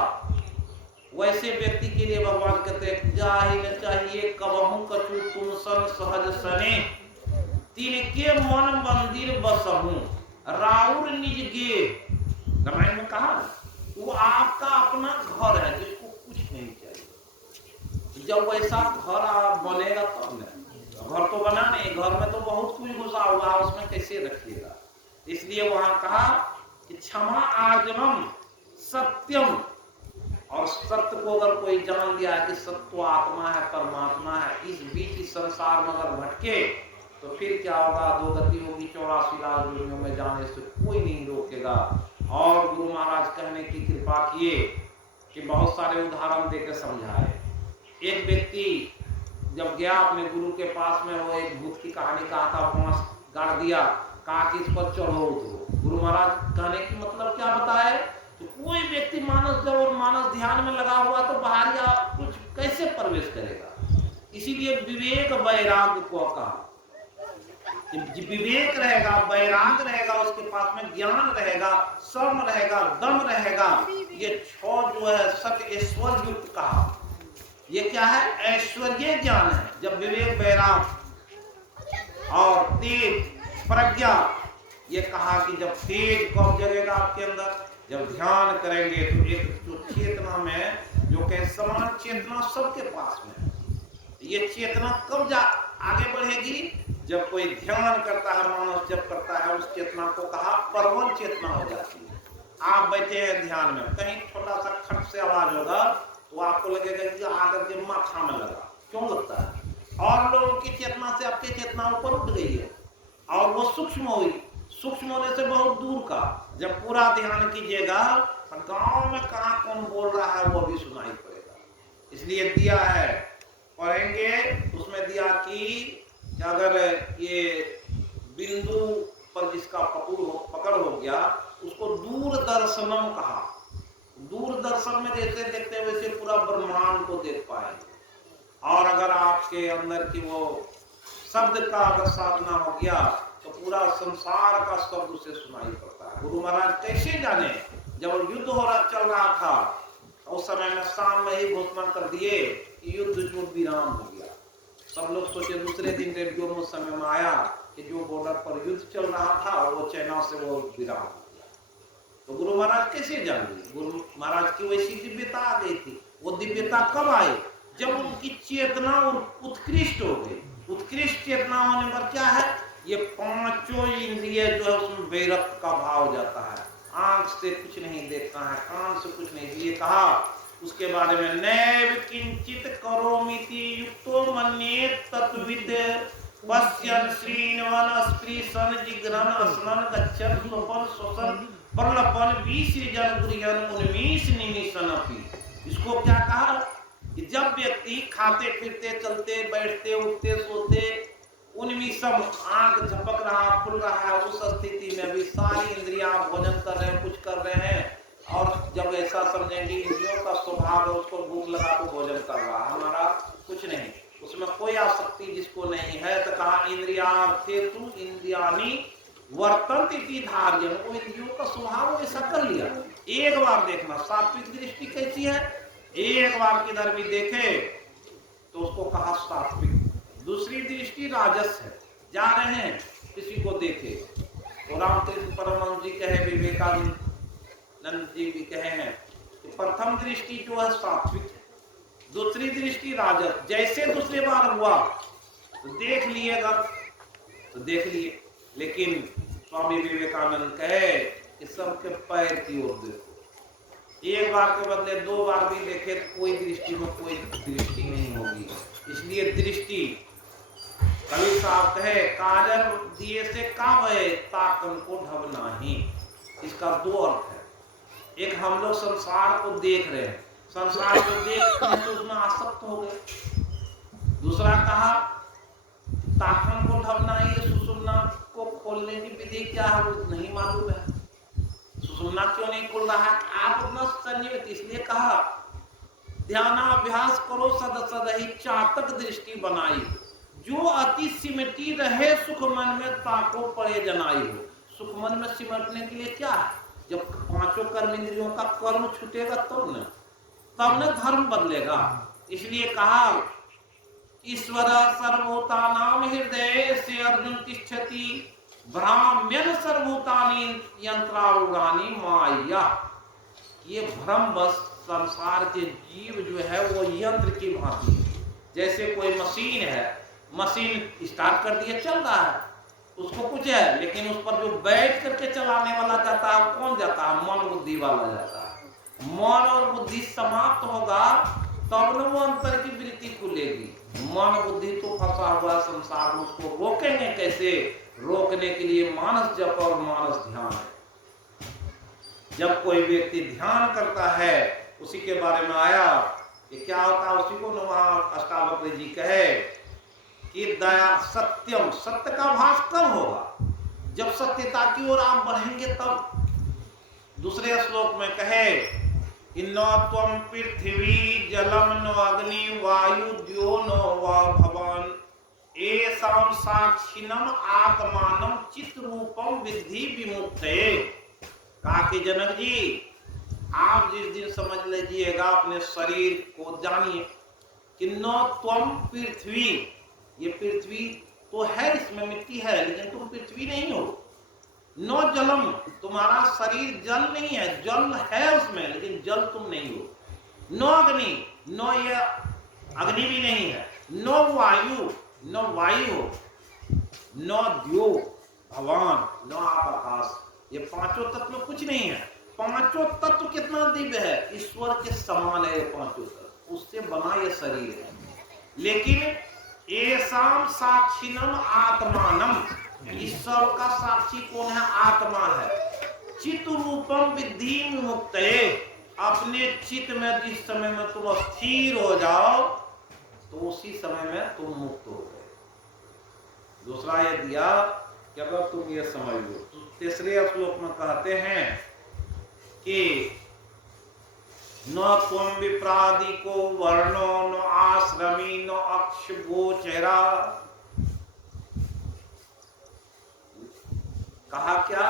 वैसे व्यक्ति के लिए भगवान कहते हैं जाहि न चाहिए कबहू कछु तुम सन सहज सने, तिनके मन मंदिर बसहूं राउर निज गे। रामायण में कहा वो आपका अपना घर है जिसको कुछ नहीं चाहिए। जब वैसा घर बनेगा तब न, घर तो बना नहीं, घर में तो बहुत कुछ घुसा हुआ, उसमें कैसे रखिएगा। इसलिए वहां कहा कि क्षमा, आर्जवम, सत्यम। और सत्य को अगर कोई जान लिया कि सत्य आत्मा है, परमात्मा है, इस बीच इस संसार में अगर भटके तो फिर क्या होगा, दो गति होगी, 84 लाख दुनिया में जाने से कोई नहीं रोकेगा। और गुरु महाराज कहने की कृपा किए कि बहुत सारे उदाहरण देकर समझाए। एक व्यक्ति जब गया अपने गुरु के पास में, वो एक भूत की कहानी कहा था, बांस गाड़ दिया, कहा कि इस पर चढ़ो उतरो। गुरु महाराज कहने की मतलब क्या बताए, तो कोई व्यक्ति मानस जब और मानस ध्यान में लगा हुआ तो बाहर या कुछ कैसे प्रवेश करेगा। इसीलिए विवेक वैराग्य को कहा, विवेक रहेगा, वैराग रहेगा, उसके पास में ज्ञान रहेगा, श्रम रहेगा, दम रहेगा। ये 6 जो है सत्य ऐश्वर्य युक्त कहा। ये क्या है, ऐश्वर्य ज्ञान है। जब विवेक, वैराग और तेज प्रज्ञा, ये कहा कि जब तेज कब जगेगा आपके अंदर, जब ध्यान करेंगे तो एक जो चेतना में जो के समान चेतना सबके पास में, ये चेतना कब आगे बढ़ेगी, जब कोई ध्यान करता है, मानस जब करता है, उस चेतना को कहा प्रबल चेतना हो जाती है। आप बैठे हैं ध्यान में, कहीं छोटा सा खट से आवाज होगा तो आपको लगेगा कि आकर के माथा में लगा, क्यों लगता है। और लोगों की चेतना से आपकी चेतना ऊपर उठ गई है और वो सूक्ष्म हुई। सूक्ष्म होने से बहुत दूर का, जब पूरा ध्यान कीजिएगा गांव में कहाँ कौन बोल रहा है वो भी सुनाई पड़ेगा। इसलिए दिया है, पढ़ेंगे उसमें दिया कि अगर ये बिंदु पर जिसका पकड़ हो गया उसको दूरदर्शनम कहा। दूरदर्शन में जैसे देखते वैसे पूरा ब्रह्मांड को देख पाएंगे। और अगर आपके अंदर की वो शब्द का अगर साधना हो गया तो पूरा संसार का शब्द उसे सुनाई पड़ता है। गुरु महाराज कैसे जाने, जब युद्ध हो रहा चल रहा था उस समय में शाम में ही घोषणा कर दिए कि युद्ध जो विराम हो गया। सब लोग सोचे दूसरे दिन रेडियो में उस समय में आया कि जो बॉर्डर पर युद्ध चल रहा था वो चाइना से वो विराम हो गया। तो गुरु महाराज कैसे जान लिए? गुरु महाराज की वैसी दिव्यता आ गई थी। वो दिव्यता कब आई? जब उनकी चेतना उत्कृष्ट हो गई। उत्कृष्ट चेतना होने पर क्या है, ये पांचों इंद्रिय जो है उसमें वैरक्त का भाव जाता है। आंख से कुछ नहीं देखता है, कान से कुछ नहीं। इसलिए कहा उसके बारे में नैव किंचित करोमिति युक्तो मन्येत तत्विद पश्यन् श्रीन्वन स्पृशन जिघ्रन् असनन् गच्छन् स्वपन् श्वसन् प्रलपन् विसृजन् गृह्यन् उन्मीष निमिषन् अपि। इसको क्या कहा कि जब व्यक्ति खाते फिरते चलते बैठते उठते सोते उन्मीषम आंख झपक रहा खुल रहा है, उस स्थिति में भी सारी इंद्रियां भोजन कर रहे हैं, कुछ कर रहे हैं। और जब ऐसा समझेंगे इंद्रियों का स्वभाव है, उसको भूख लगा तो भोजन कर रहा है, हमारा कुछ नहीं, उसमें कोई आसक्ति जिसको नहीं है। तो कहा इंद्रियार्थेतु इंद्रियाणि वर्तन्ते इति धार्यं। वो इंद्रियों का स्वभाव ऐसा कर लिया। एक बार देखना सात्विक दृष्टि कैसी है, एक बार किधर भी देखे तो उसको कहा सात्विक। दूसरी दृष्टि राजस है, जा रहे हैं किसी को देखे तो रामकृष्ण परमहंस जी कहे, विवेकानंद जी भी कहे हैं कि प्रथम दृष्टि जो है सात्विक है, दूसरी दृष्टि राजस। जैसे दूसरी बार हुआ तो देख लिएगा तो देख लिए, लेकिन स्वामी विवेकानंद कहे कि सबके पैर की ओर देखो। एक बार के बदले दो बार भी देखे तो कोई दृष्टि में कोई दृष्टि नहीं होगी। इसलिए दृष्टि कवि साहब कहे काजल दिए से काबे ताकन को ढब नाही। इसका दो अर्थ है। एक हम लोग संसार को देख रहे हैं, संसार को देख तो उसमें आसक्त हो गए। दूसरा कहा ताकन को ढब नाही, सुषुम्ना को खोलने की विधि क्या है वो नहीं मालूम है। सुषुम्ना क्यों नहीं खुल रहा है? आप अपना संयमित, इसलिए कहा ध्यानाभ्यास करो सद सदहि चातक दृष्टि बनाई। जो अति सिमटी रहे सुख मन में ताको पड़े जनाई हो। सुख मन में सिमटने के लिए क्या है? जब पांचों कर्म इंद्रियों का कर्म छूटेगा तब न धर्म बदलेगा। इसलिए कहा ईश्वर सर्वभूतानां हृदय से अर्जुन तिष्ठति भ्राम्यन सर्वभूतानि यंत्रारूढ़ानि माया। ये भ्रम बस संसार के जीव जो है वो यंत्र की भांति है। जैसे कोई मशीन है, मशीन स्टार्ट कर दिए चल रहा है, उसको कुछ है, लेकिन उस पर जो बैठ करके चलाने वाला जाता है कौन जाता है? मन बुद्धि वाला जाता है। मन और बुद्धि समाप्त होगा तब न वो अंतर की वृत्ति खुलेगी। मन बुद्धि तो फंसा हुआ संसार में, उसको रोकेंगे कैसे? रोकने के लिए मानस जप और मानस ध्यान है। जब कोई व्यक्ति ध्यान करता है, उसी के बारे में आया कि क्या होता है, उसी को वहां अष्टावक्र जी कहे कि दया सत्यम, सत्य का भास कब होगा? जब सत्यता की ओर आप बढ़ेंगे तब। दूसरे श्लोक में कहे कि न त्वं पृथ्वी जलम न अग्नि वायु द्यो न वा भवान एसाम साक्षिणम आत्मानम चित्त रूपम विद्धि विमुक्ते। कहा कि जनक जी आप जिस दिन समझ लीजिएगा अपने शरीर को जानिए कि न त्वं पृथ्वी, ये पृथ्वी तो है, इसमें मिट्टी है, लेकिन तुम पृथ्वी नहीं हो। न जलम, तुम्हारा शरीर जल नहीं है, जल है उसमें लेकिन जल तुम नहीं हो। न अग्नि, न ये अग्नि भी नहीं है। न वायु, न वायु हो। न द्यो भवान, न आप आकाश। ये पांचों तत्व में कुछ नहीं है। पांचों तत्व कितना दिव्य है, ईश्वर के समान है ये पांचों तत्व, उससे बना ये शरीर है। लेकिन एसाम साक्षिणम आत्मानम, ईश्वर का साक्षी कौन है? आत्मा है। चित्त रूपम विद्धि मुक्त, अपने चित्त में जिस समय में तुम स्थिर हो जाओ तो उसी समय में तुम मुक्त हो गए। दूसरा ये दिया कि अगर तुम ये समझ लो तो तीसरे श्लोक में कहते हैं कि न तुम विप्रादिको वर्णो न आश्रमी न अक्ष गोचरा। कहा क्या?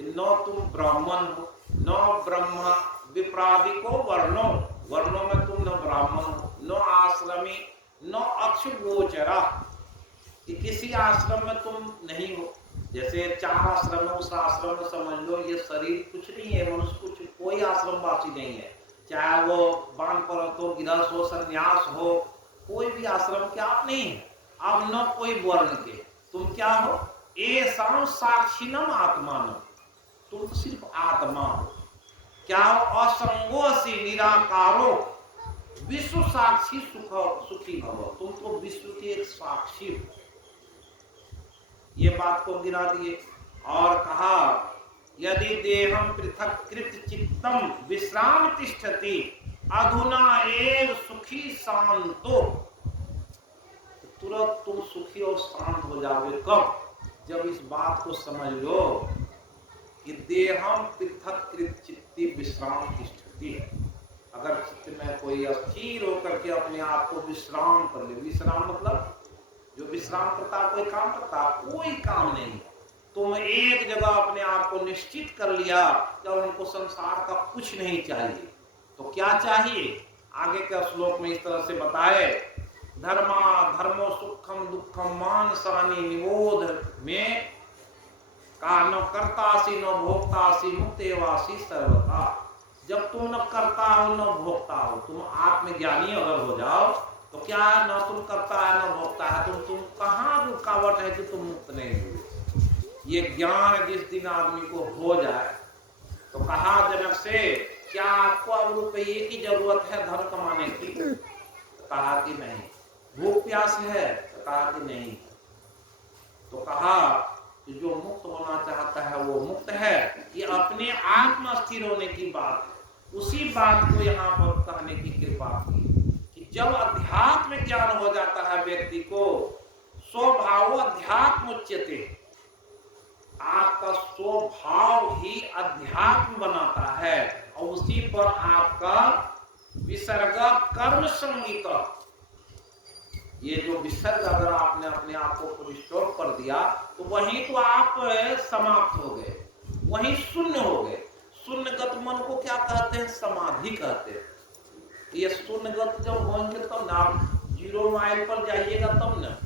न तुम ब्राह्मण हो, न ब्रह्म विप्रादिको वर्णो, वर्णों में तुम न ब्राह्मण हो, न आश्रमी न अक्ष गोचरा, कि किसी आश्रम में तुम नहीं हो। जैसे 4 आश्रम है, उस आश्रम में समझ लो ये शरीर कुछ नहीं है, मनुष्य कुछ, कोई आश्रम वासी नहीं है, चाहे वो वानप्रस्थ हो, गृहस्थ हो, संन्यास हो, कोई भी आश्रम के आप नहीं है। अब न कोई वर्ण के, तुम क्या हो? एसाम साक्षिणम आत्मान, तुम तो सिर्फ आत्मा हो। क्या हो? असंगोसी निराकारो विश्व साक्षी सुखी भव, तुम तो विश्व के एक साक्षी हो। ये बात को गिरा दिए और कहा यदि देहम पृथक कृत चित्तम विश्राम तिष्ठति अधुना एव सुखी शांतो, तुरंत तुम सुखी और शांत हो जाओगे। कब? जब इस बात को समझ लो कि देहम पृथक कृत चित्ती विश्राम तिष्ठति, अगर चित्त में कोई अस्थिर होकर के अपने आप को विश्राम कर ले, विश्राम मतलब जो विश्राम करता कोई काम करता, कोई काम नहीं, तुम एक जगह अपने आप को निश्चित कर लिया कि उनको संसार का कुछ नहीं चाहिए, तो क्या चाहिए? आगे के श्लोक में इस तरह से बताए, धर्मा धर्मो सुखम दुखम मानसानि निबोध में का न करतासी न भोक्तासी मुक्तेवासी सर्वथा। जब तुम न करता हो न भोगता हो, तुम आत्मज्ञानी अगर हो जाओ तो क्या न तुम करता है न भोगता है, तुम कहाँ रुकावट है कि तुम मुक्त नहीं हो। ये ज्ञान जिस दिन आदमी को हो जाए तो कहा जनक से, क्या आपको अब रुपये की जरूरत है धन कमाने की? कहा कि नहीं। भूख प्यास है? कहा कि नहीं। तो कहा कि जो मुक्त होना चाहता है वो मुक्त है, ये अपने आत्म स्थिर होने की बात है। उसी बात को यहाँ पर कहने की कृपा की कि जब अध्यात्म ज्ञान हो जाता है व्यक्ति को, स्वभाव अध्यात्म उच्यते, आपका स्वभाव ही अध्यात्म बनाता है और उसी पर आपका विसर्ग कर्म संगीत, ये जो विसर्ग अगर आपने अपने आप को पुनस्टॉप कर दिया तो वहीं तो आप समाप्त हो गए, वहीं शून्य हो गए। शून्यगत मन को क्या कहते हैं? समाधि कहते हैं। ये शून्यगत जब होंगे तब ना आप 0 माइल पर जाइएगा तब ना।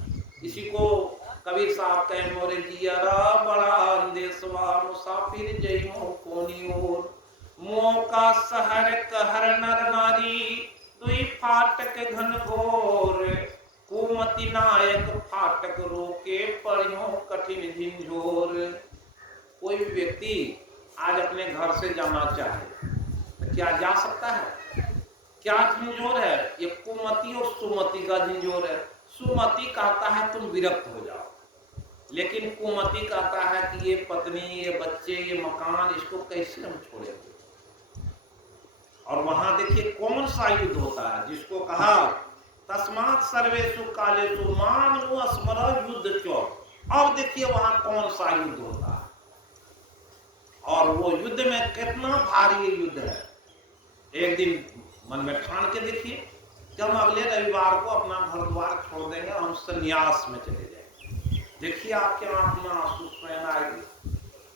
इसी को कबीर साहब कहे, मोरे जियरा बड़ा अंदेशवा मुसाफिर जइमो कोनी ओर, मौका शहर कहर नर नारी दुई फाटक घन घोर, कुमति नायक फाटक रोके पढ़ियो कठिन झिंझोर। कोई भी व्यक्ति आज अपने घर से जाना चाहे तो क्या जा सकता है? क्या झिंझोर है? ये कुमति और सुमति का झिंझोर है। सुमति कहता है तुम विरक्त हो जाओ, लेकिन कुमति कहता है कि ये पत्नी, ये बच्चे, ये मकान, इसको कैसे हम छोड़ेंगे। और वहां देखिए कौन सा युद्ध होता है, जिसको कहा तस्मात् सर्वेषु कालेषु मामनु स्मर युद्ध चो। अब देखिए वहां कौन सा युद्ध होता है और वो युद्ध में कितना भारी युद्ध है। एक दिन मन में ठान के देखिए कि हम अगले रविवार को अपना घर द्वार छोड़ देंगे, हम संन्यास में चले जाएंगे। देखिए आपके आंख में आंसू स्वयं आएगी,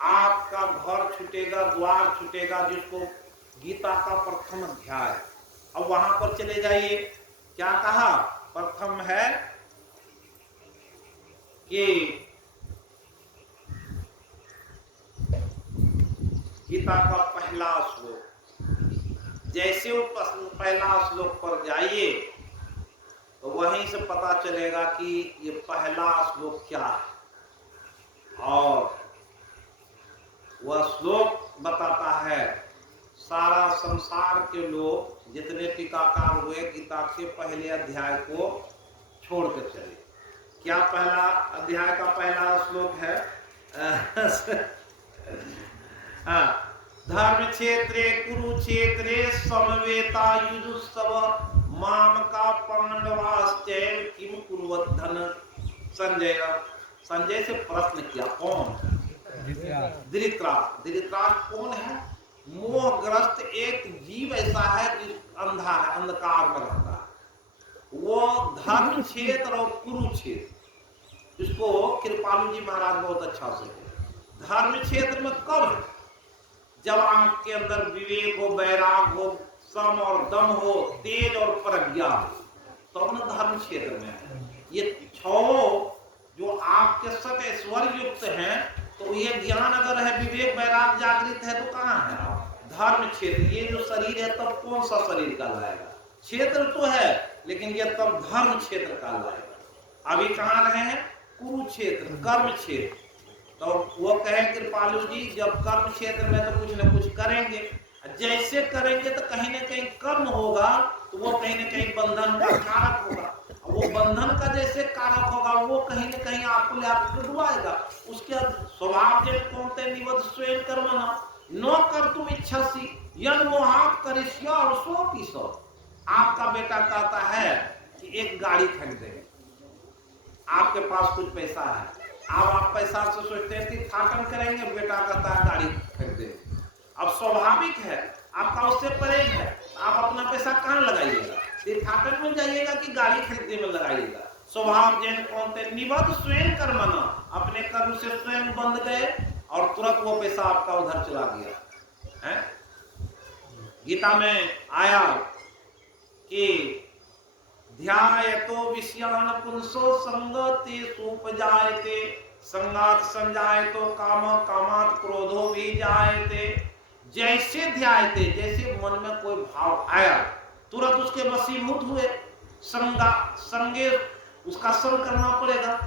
आपका घर छूटेगा, द्वार छूटेगा, जिसको गीता का प्रथम अध्याय। अब वहां पर चले जाइए, क्या कहा? प्रथम है कि गीता का पहला श्लोक, जैसे वो पहला श्लोक पर जाइए तो वहीं से पता चलेगा कि ये पहला श्लोक क्या है। और वह श्लोक बताता है सारा संसार के लोग जितने टीकाकार हुए गीता के पहले अध्याय को छोड़कर चले। क्या पहला अध्याय का पहला श्लोक है? हाँ, धर्म क्षेत्रे कुरुक्षेत्रे समवेतायुजुस्तव माम का पांडवाश्चैव किम कुर्वद्धन। संजय से प्रश्न किया, कौन? धृतराष्ट्र। धृतराष्ट्र कौन है? मोहग्रस्त एक जीव ऐसा है जो अंधा है, अंधकार में रहता है। वो धर्म क्षेत्र और कुरुक्षेत्र, इसको कृपालु जी महाराज बहुत अच्छा से कहे। धर्म क्षेत्र में कब है? जब आपके अंदर विवेक हो, वैराग हो, सम और दम हो, तेज और प्रज्ञा हो, तो अपने धर्म क्षेत्र में है। ये छह जो आपके सत ऐश्वर्य युक्त हैं, तो ये ज्ञान अगर है, विवेक वैराग जागृत है, तो कहाँ है आप? धर्म क्षेत्र। ये जो शरीर है तब कौन सा शरीर कहलाएगा? क्षेत्र तो है, लेकिन ये तब धर्म क्षेत्र कहलाएगा। अभी कहाँ रहे हैं? कुरुक्षेत्र, कर्म क्षेत्र। तो वो कहें कृपालु जी, जब कर्म क्षेत्र में तो कुछ न कुछ करेंगे, जैसे करेंगे तो कहीं न कहीं कर्म होगा, तो वो कहीं न कहीं बंधन का कारक होगा। वो बंधन का जैसे कारक होगा, वो कहीं न कहीं आपको ले डुबाएगा। उसके स्वभाव जे कौनते निवद स्वयं कर्मणा न कर तुम इच्छसी यन मोहात करिष्या और सो की सो। आपका बेटा कहता है कि एक गाड़ी खरीद देंगे, आपके पास कुछ पैसा है, आप पैसा से सोचते हैं कि थाटन करेंगे, बेटा कहता है गाड़ी खरीदेंगे। अब स्वाभाविक है, आपका उससे परहेज है, आप अपना पैसा कहाँ लगाइएगा? तीर्थाटन में जाइएगा कि गाड़ी खरीदने में लगाइएगा? स्वभाव जैन कौनते निबद्ध स्वयं कर्मणा, अपने कर्म से स्वयं बंध गए और तुरंत वो पैसा आपका उधर चला गया है। गीता में आया कि ध्यायतो विषयान पुंसो संगतेषु उपजायते संगात संजायतो काम कामात क्रोधो भी जायते। जैसे ध्यायते, जैसे मन में कोई भाव आया तुरंत उसके वशीभूत हुए। संगे उसका संग करना पड़ेगा।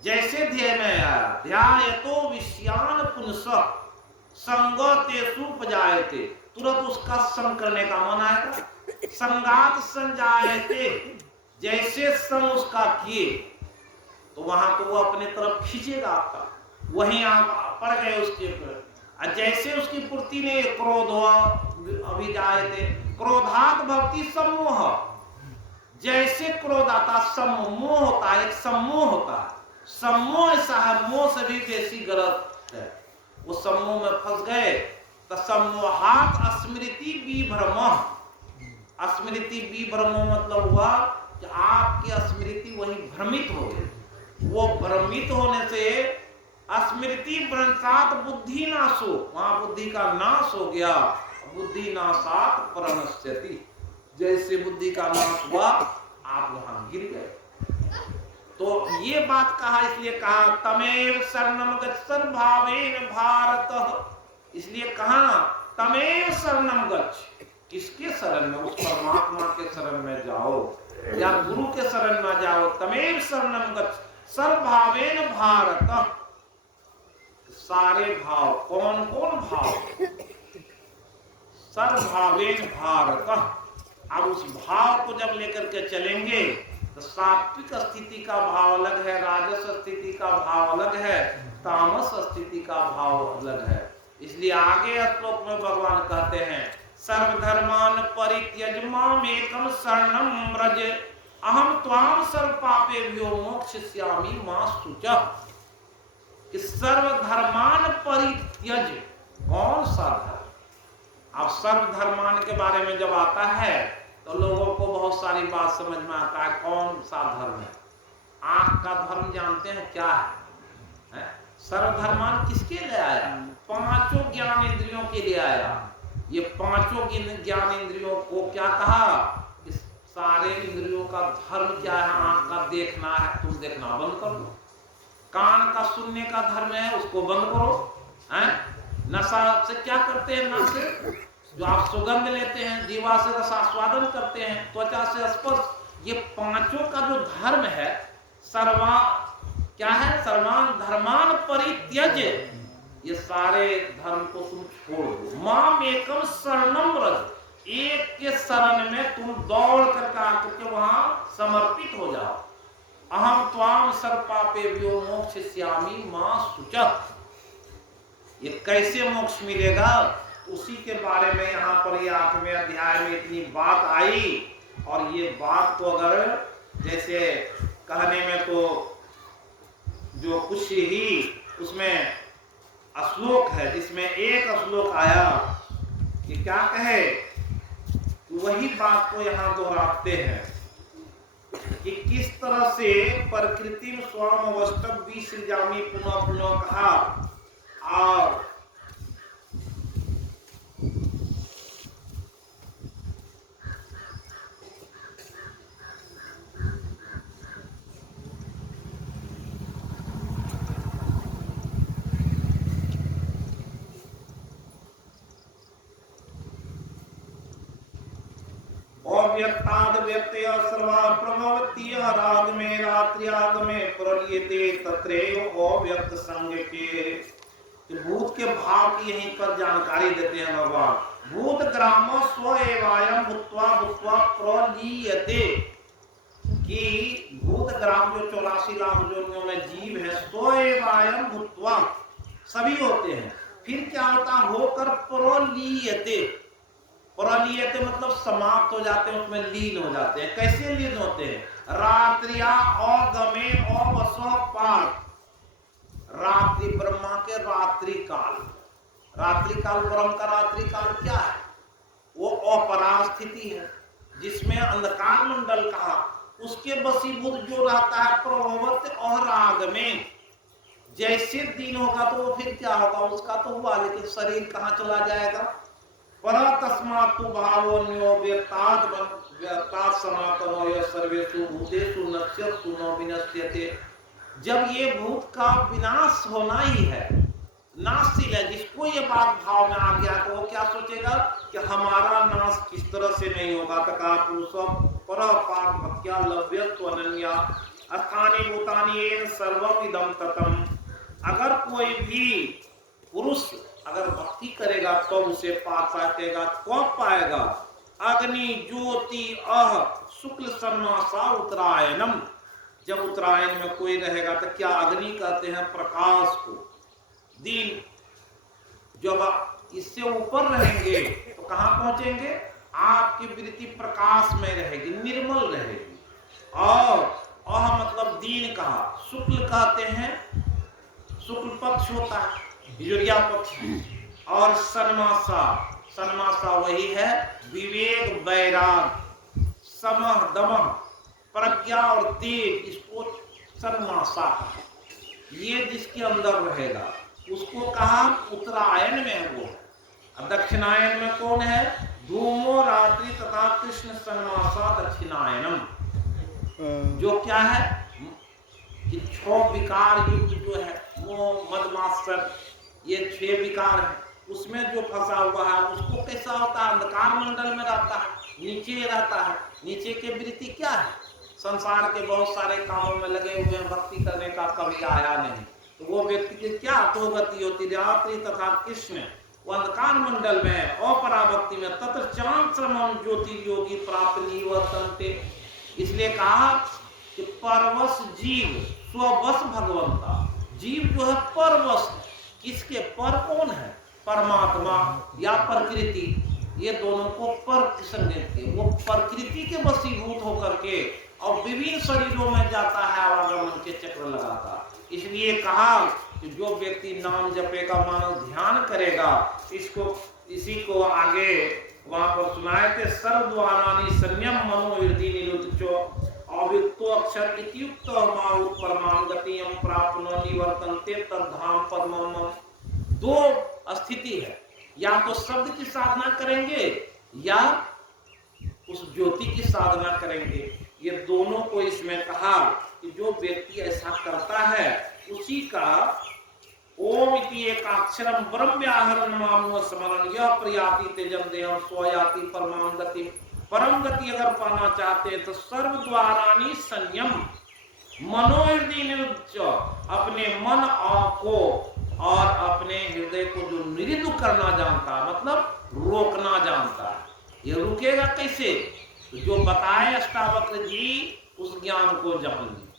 जैसे ध्येय में आया, ध्यायतो विषयान पुंस संगतेषु उपजायते, तुरंत उसका संग करने का मन आएगा। संगात संजायते, जैसे संग उसका किए तो वहां तो वो अपने तरफ खींचेगा आपका, वहीं आप पड़ गए उसके ऊपर। जैसे उसकी पूर्ति ने क्रोध अभिजायते क्रोधात भक्ति सम्मोह, जैसे क्रोध आता सम्मोह होता है, एक सम्मोह होता है। सम्मोह ऐसा है, मोह से भी बेसी गलत है। वो सम्मोह में फंस गए तो सम्मोहात स्मृति विभ्रम। स्मृति विभ्रम मतलब हुआ कि आपकी स्मृति वही भ्रमित हो गई। वो भ्रमित होने से स्मृति भ्रंशात बुद्धि नाशो, वहां बुद्धि का नाश हो गया। बुद्धि नाशात प्रणश्यति, जैसे बुद्धि का नाश हुआ आप वहां गिर गए। तो ये बात कहा, इसलिए कहा तमेव शरणम गच्छ सर्वभावेन भारत। इसलिए कहा तमेव शरणम गच्छ, किसके शरण में? उस परमात्मा के शरण में जाओ या गुरु के शरण में जाओ। तमेव शरणम गच्छ सर्वभावेन भारत, सारे भाव। कौन कौन भाव? सर्वभावेन भारत। अब उस भाव को जब लेकर के चलेंगे तो सात्विक स्थिति का भाव अलग है, राजस स्थिति का भाव अलग है, तामस स्थिति का भाव अलग है। इसलिए आगे श्लोक में भगवान कहते हैं सर्वधर्मान परित्यज मामेकम शरणं व्रज अहम त्वाम सर्व पापेभ्यो मोक्षयिष्यामि मा शुचः। कि सर्वधर्मान परित्यज, कौन सा धर्म? अब सर्वधर्मान के बारे में जब आता है तो लोगों को बहुत सारी बात समझ में आता है। कौन सा धर्म है? आंख का धर्म जानते हैं क्या है? सर्वधर्मान किसके लिए आया? पांचों ज्ञान इंद्रियों के लिए आया। ये पांचों ज्ञान इंद्रियों को क्या कहा? इस सारे इंद्रियों का धर्म क्या है? आंख का देखना है, तुम देखना बंद कर दो। कान का सुनने का धर्म है, उसको बंद करो। नशा से क्या करते हैं? नशे जो आप सुगंध लेते हैं, जीवा से रसास्वादन करते हैं, त्वचा से स्पर्श। ये पांचों का जो धर्म है, सर्वा क्या है? सर्वान धर्मान परित्यज, ये सारे धर्म को तुम छोड़ दो। माम एकम शरणम व्रज, एक के शरण में तुम दौड़ करके आकर के वहां समर्पित हो जाओ। अहम त्वाम सर्व पापेभ्यो मोक्षयिष्यामि मा शुचः। ये कैसे मोक्ष मिलेगा? उसी के बारे में यहाँ पर ये 8वें अध्याय में इतनी बात आई। और ये बात को अगर जैसे कहने में तो जो कुछ ही उसमें श्लोक है, जिसमें एक श्लोक आया कि क्या कहे, वही बात को यहाँ दोहराते हैं कि किस तरह से प्रकृति में स्वाम वस्तव विसृजामि पुनः पुनः कहा। और अव्यक्ताद् व्यक्तय सर्वा प्रभवति राग में रात्र्याग में प्रलीयते तत्रैव अव्यक्त संग के। भूत के भाव की यहीं पर जानकारी देते हैं भगवान। भूत ग्राम स्व एवायम भूत्वा भूत्वा प्रलीयते, कि भूत ग्राम जो 84 लाख योनियों में जीव है, स्व एवायम भूत्वा सभी होते हैं, फिर क्या होता होकर प्रलीयते। प्रलीयते मतलब समाप्त हो जाते हैं, उसमें लीन हो जाते हैं। कैसे लीन होते हैं? रात्रिया अगमे अवसपात, रात्रि ब्रह्मा के रात्रि काल। रात्रि काल ब्रह्म का रात्रि काल क्या है? वो अपरा स्थिति है जिसमें अंधकार मंडल कहा, उसके वशीभूत जो रहता है प्रभवत और राग में। जैसे दिन होगा तो वो फिर क्या होगा, उसका तो हुआ, लेकिन शरीर कहाँ चला जाएगा? पर तस्मात् भावोन्यो व्यक्तात् व्यक्तात् सनातनो यः सर्वेषु भूतेषु नश्यतु न विनश्यते। जब ये भूत का विनाश होना ही है, नाशशील है, जिसको ये बात भाव में आ गया तो वो क्या सोचेगा कि हमारा नाश किस तरह से नहीं होगा। तका पुरुषम परपार भक्त्या लभ्यत्व अनन्या अस्थानि भूतानि येन सर्वम इदं ततम। अगर कोई भी पुरुष अगर भक्ति करेगा तो उसे पा सकेगा। कब पाएगा? अग्नि ज्योति अह शुक्ल सन्मासा उत्तरायणम। जब उत्तरायण में कोई रहेगा तो क्या अग्नि कहते हैं प्रकाश को, दिन। जब इससे ऊपर रहेंगे तो कहां पहुंचेंगे? आपकी वृत्ति प्रकाश में रहेगी, निर्मल रहेगी। और अह मतलब दिन कहा, शुक्ल कहते हैं, शुक्ल पक्ष होता है, युरिया पक्ष, और सन्मासा, सन्मासा वही है विवेक वैराग समह दमह प्रज्ञा और तेज, इसको सन्मासा। ये जिसके अंदर रहेगा उसको कहा उत्तरायण में है वो। अब दक्षिणायन में कौन है? धूमो रात्रि तथा कृष्ण सन्मासा दक्षिणायनम। जो क्या है कि 6 विकार युक्त जो है वो मदमात्सर, ये 6 विकार है, उसमें जो फंसा हुआ है उसको कैसा होता है? अंधकार मंडल में रहता है, नीचे रहता है। नीचे के वृत्ति क्या है? संसार के बहुत सारे कामों में लगे हुए हैं, भक्ति करने का कभी आया नहीं। तो वो व्यक्ति की क्या तो गति होती? रात्रि तथा कृष्ण, वो अंधकार मंडल में अपराभक्ति में तत्र चांद श्रमम ज्योति योगी प्राप्त निवर्तन्ते। इसलिए कहा कि परवश जीव स्ववश भगवंता। जीव जो है परवश, किसके पर? कौन है? परमात्मा या प्रकृति। ये दोनों को पर संकेत के, वो प्रकृति के वशीभूत होकर के और विभिन्न शरीरों में जाता है, आवागमन के चक्र लगाता। इसलिए कहा कि जो व्यक्ति नाम जपेगा, मानो ध्यान करेगा, इसको इसी को आगे वहां पर सुनाए थे। सर्वद्वारानि संयम मनोहृदि निरुद्धो अव्युक्तो अक्षर इत्युक्त माउत परमाम गतियम प्राप्नो निवर्तन्ते तद्धाम पद्मम। 2 स्थिति है, या तो शब्द की साधना करेंगे या उस ज्योति की साधना करेंगे। ये दोनों को इसमें कहा कि जो व्यक्ति ऐसा करता है उसी का ओम इति एकाक्षरम ब्रह्म व्याहरण मामो स्मरण यह प्रयाति तेजम देहम स्वयाति परमाम गति। परम गति अगर पाना चाहते हैं तो सर्व द्वारानि संयम मनोहृदय निरुद्ध, अपने मन को और अपने हृदय को जो निरुद्ध करना जानता है, मतलब रोकना जानता है। ये रुकेगा कैसे? तो जो बताए अष्टावक्र जी उस ज्ञान को जान लीजिए।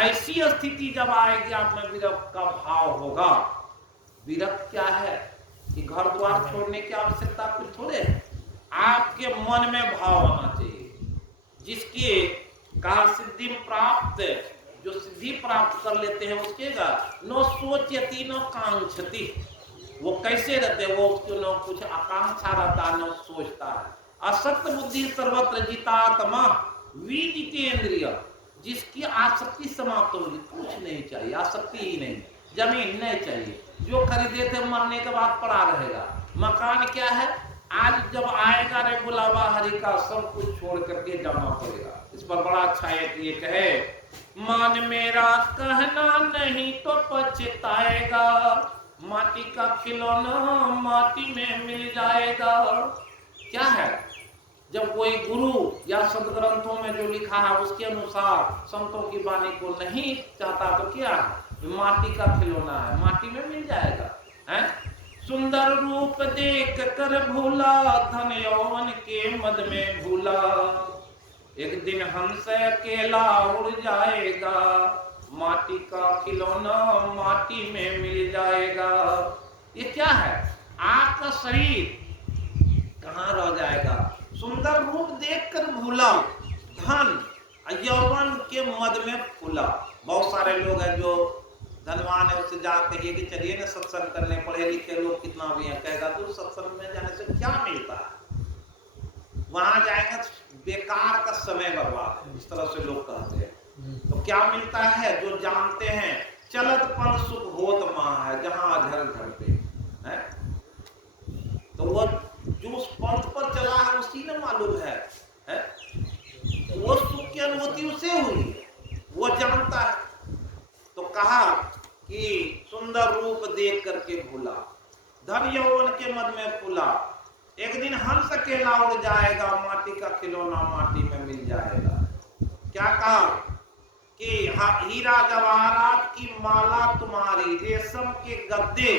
ऐसी स्थिति जब आएगी आप में विरक्त का भाव होगा। विरक्त क्या है? कि घर द्वार छोड़ने की आवश्यकता कुछ थोड़े है। आपके मन में भाव आना चाहिए। जिसके कहा सिद्धि प्राप्त, जो सिद्धि प्राप्त कर लेते हैं उसके का नो सोचती नो कांक्षती। वो कैसे रहते हैं, वो उसको न कुछ आकांक्षा रहता न सोचता है। असक्त बुद्धि सर्वत्र जितात्मा विजितेंद्रिय, जिसकी आसक्ति समाप्त होगी, कुछ नहीं चाहिए, आसक्ति ही नहीं, जमीन नहीं चाहिए, जो खरीदे थे मरने के बाद पड़ा रहेगा। मकान क्या है, आज जब आएगा रे बुलावा हरि का, सब कुछ छोड़ करके जाना पड़ेगा। इस पर बड़ा अच्छा है कि ये कहे, मान मेरा कहना नहीं तो पछताएगा, माटी का खिलौना माटी में मिल जाएगा। क्या है, जब कोई गुरु या संत ग्रंथों में जो लिखा है उसके अनुसार संतों की वाणी को नहीं चाहता तो क्या है, माटी का खिलौना है, माटी में मिल जाएगा। है सुंदर रूप देख कर भूला, धन यौवन के मद में भूला, एक दिन हंस अकेला उड़ जाएगा, माटी का खिलौना माटी में मिल जाएगा। ये क्या है, आपका शरीर कहाँ रह जाएगा, सुंदर रूप देखकर भूला, धन यौवन के मद में फूला। बहुत सारे लोग हैं जो धनवान है, उससे जा कहिए कि चलिए ना सत्संग करने, पढ़े लिखे लोग कितना भी हैं, कहेगा तो सत्संग में जाने से क्या मिलता है, वहां जाएगा बेकार का समय बर्बाद है, इस तरह से लोग कहते हैं। तो क्या मिलता है, जो जानते हैं चलत पल सुख होत मां है, जहां घर घर पे है, तो वो जो उस पंथ पर चला है उसी ने मालूम है? वो सुख की अनुभूति उसे हुई, वो जानता है। तो कहा कि सुंदर रूप देख करके भूला, धन यौवन के मद में फूला, एक दिन हंस अकेला उड़ जाएगा, माटी का खिलौना माटी में मिल जाएगा। क्या कहा कि हीरा जवाहरात की माला तुम्हारी, रेशम के गद्दे,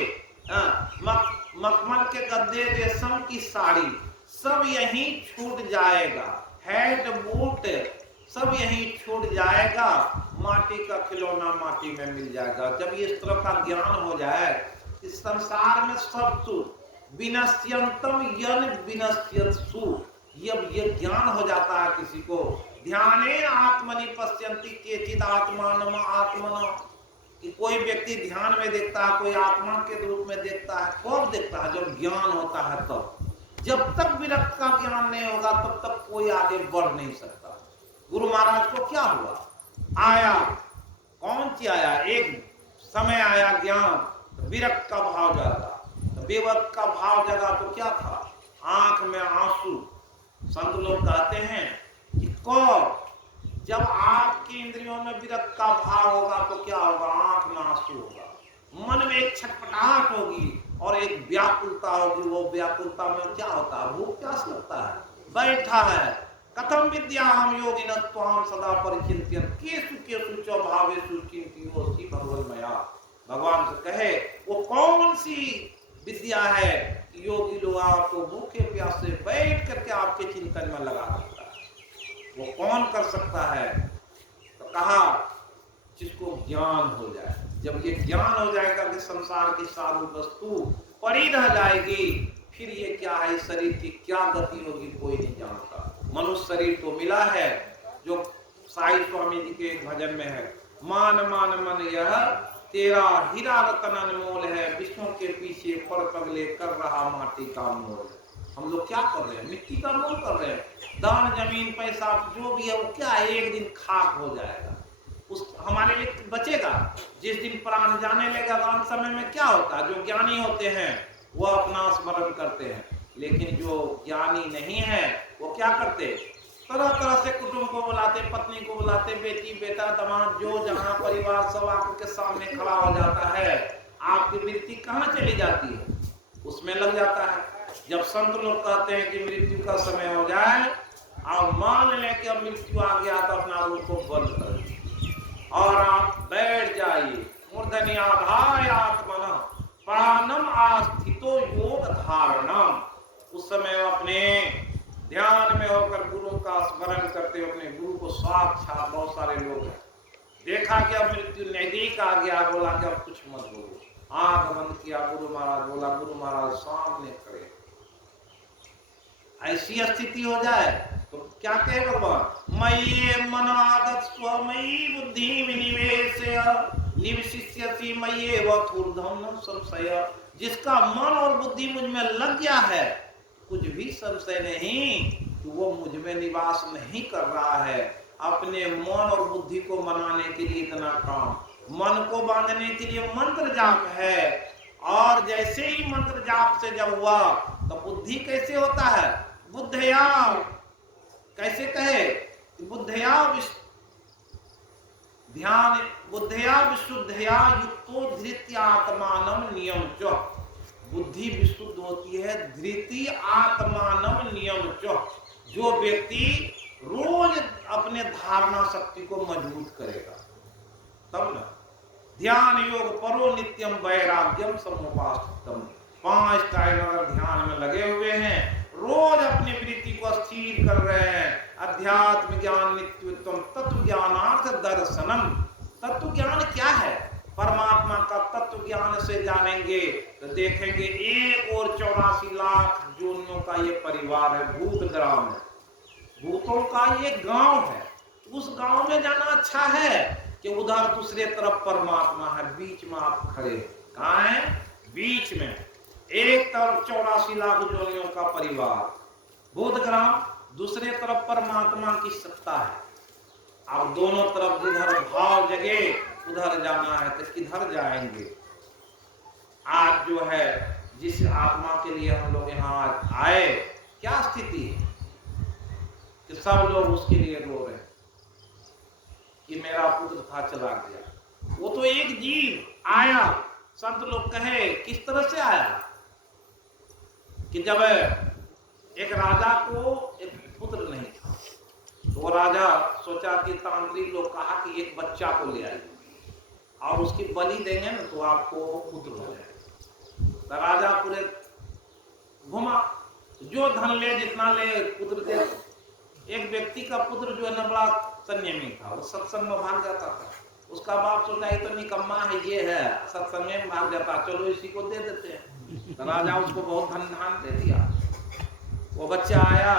मखमल के गद्दे, रेशम की साड़ी, सब यहीं छूट जाएगा, हैट बूट सब यहीं छूट जाएगा, माटी का खिलौना माटी में मिल जाएगा। जब ये इस तरह का ज्ञान हो जाए, इस संसार में सब सुख विनश्यंतम यन विनश्यत्सु, जब ये ज्ञान हो जाता है किसी को, ध्याने आत्मनि पश्यन्ति केचित् आत्मानम आत्मना, कि कोई व्यक्ति ध्यान में देखता है, कोई आत्मा के रूप में देखता है। कब देखता है, जब ज्ञान होता है तब। जब तक विरक्त का ज्ञान नहीं होगा तब तक कोई आगे बढ़ नहीं सकता। गुरु महाराज को क्या हुआ, आया कौन सी आया, एक समय आया ज्ञान, विरक्त का भाव जागा, तो विरक्त का भाव जगा तो क्या था, आंख में आंसू। संत लोग कहते हैं कि कब, जब आपकी इंद्रियों में विरक्त का भाव होगा तो क्या होगा, आंख में आंसू होगा, मन में एक छटपटाहट होगी और एक व्याकुलता होगी। वो व्याकुलता में क्या होता है, भूख प्यास लगता है, बैठा है, कथम विद्या हम योगी न त्वाम सदा परिचिंत्यन केसु केसु च भावेषु चिंतियोऽसि भगवन्मया। भगवान से कहे वो कौन सी विद्या है कि योगी लोग आपको भूखे प्यासे बैठ करके आपके चिंतन में लगा सकता है, वो कौन कर सकता है। तो कहा जिसको ज्ञान हो जाए, जब ये ज्ञान हो जाएगा कि संसार की सारी वस्तु पड़ी रह जाएगी, फिर ये क्या है, शरीर की क्या गति होगी कोई नहीं जानता। मनुष्य शरीर तो मिला है, जो साई स्वामी जी के एक भजन में है, मान मान मन यह तेरा हीरा रतन अनमोल है, विष्णु के पीछे पड़ पगले कर रहा माटी का मोल। हम लोग क्या कर रहे हैं, मिट्टी का मोल कर रहे हैं। दान जमीन पैसा जो भी है वो क्या है, एक दिन खाक हो जाएगा, उस हमारे लिए बचेगा। जिस दिन प्राण जाने लगेगा, दान समय में क्या होता है, जो ज्ञानी होते हैं वो अपना स्मरण करते हैं, लेकिन जो ज्ञानी नहीं है वो क्या करते, तरह तरह से कुटुंब को बुलाते, पत्नी को बुलाते, बेटी बेटा दामाद जो जहां परिवार सब आपके सामने खड़ा हो जाता है, आपकी मृत्यु कहाँ चली जाती है, उसमें लग जाता है। जब संत लोग कहते हैं कि मृत्यु का समय हो जाए, आप मान लें कि अब मृत्यु आ गया तो अपना रूप को बंद कर दीजिए और आप बैठ जाइए, मूर्धनि आधाय आत्मना प्राणम आस्थितो योग धारणम। उस समय अपने ध्यान में होकर गुरु का स्मरण करते हुए अपने गुरु को साक्षात, बहुत सारे लोग हैं देखा कि अब मृत्यु नजदीक आ गया, बोला कि अब कुछ मत बोलो, आंख बंद किया, गुरु महाराज बोला, गुरु महाराज सामने खड़े। ऐसी स्थिति हो जाए तो क्या कहे भगवान, मय्ये मन आदत स्वमयी बुद्धि विनिवेशय निवशिष्यसि मय्येव थूर्धम न संशय। जिसका मन और बुद्धि मुझ में लग गया है, कुछ भी संशय नहीं कि वो मुझ में निवास नहीं कर रहा है। अपने मन और बुद्धि को मनाने के लिए इतना काम, मन को बांधने के लिए मंत्र जाप है। और जैसे ही मंत्र जाप से जब हुआ तो बुद्धि कैसे होता है, बुद्धया, कैसे कहे, बुद्धया ध्यान, बुद्धया विशुद्धया युक्तो धृत्यात्मानम नियम च। बुद्धि विशुद्ध होती है धृति आत्मानम नियम च। जो व्यक्ति रोज अपने धारणा शक्ति को मजबूत करेगा तब न। ध्यान योग परो नित्यम वैराग्यम समुपास्थितम। 5 टाइम अगर ध्यान में लगे हुए हैं, रोज अपनी वृत्ति को स्थिर कर रहे हैं, अध्यात्म ज्ञान नित्यत्वम तत्व ज्ञानार्थ दर्शनम। तत्व ज्ञान क्या है, परमात्मा का तत्व ज्ञान से जानेंगे तो देखेंगे 1 और 84 लाख जोनियों का ये परिवार है, भूत ग्राम है, भूतों का ये गांव है। उस गांव में जाना अच्छा है कि उधर दूसरे तरफ परमात्मा है, बीच में आप खड़े। कहाँ है, बीच में। एक तरफ 84 लाख जोनियों का परिवार भूतग्राम, दूसरे तरफ परमात्मा की सत्ता है। अब दोनों तरफ जिधर भाव जगे उधर जाना है तो किधर जाएंगे। आज जो है जिस आत्मा के लिए हम लोग यहाँ आए, क्या स्थिति है कि सब लोग उसके लिए रो रहे हैं कि मेरा पुत्र था चला गया। वो तो एक जीव आया, संत लोग कहे किस तरह से आया कि जब एक राजा को एक पुत्र नहीं था तो वो राजा सोचा कि तांत्रिक लोग कहा कि एक बच्चा को ले आइए और उसकी बलि देंगे ना तो आपको पुत्र हो जाएगा। तो राजा पूरे घुमा, जो धन ले जितना ले पुत्र दे। एक व्यक्ति का पुत्र जो है ना बड़ा संयमी था, वो सत्संग में भाग जाता था। उसका बाप सोचा ये तो निकम्मा है, ये है सत्संग में भाग जाता, चलो इसी को दे देते हैं। तो राजा उसको बहुत धन धान दे दिया। वो बच्चा आया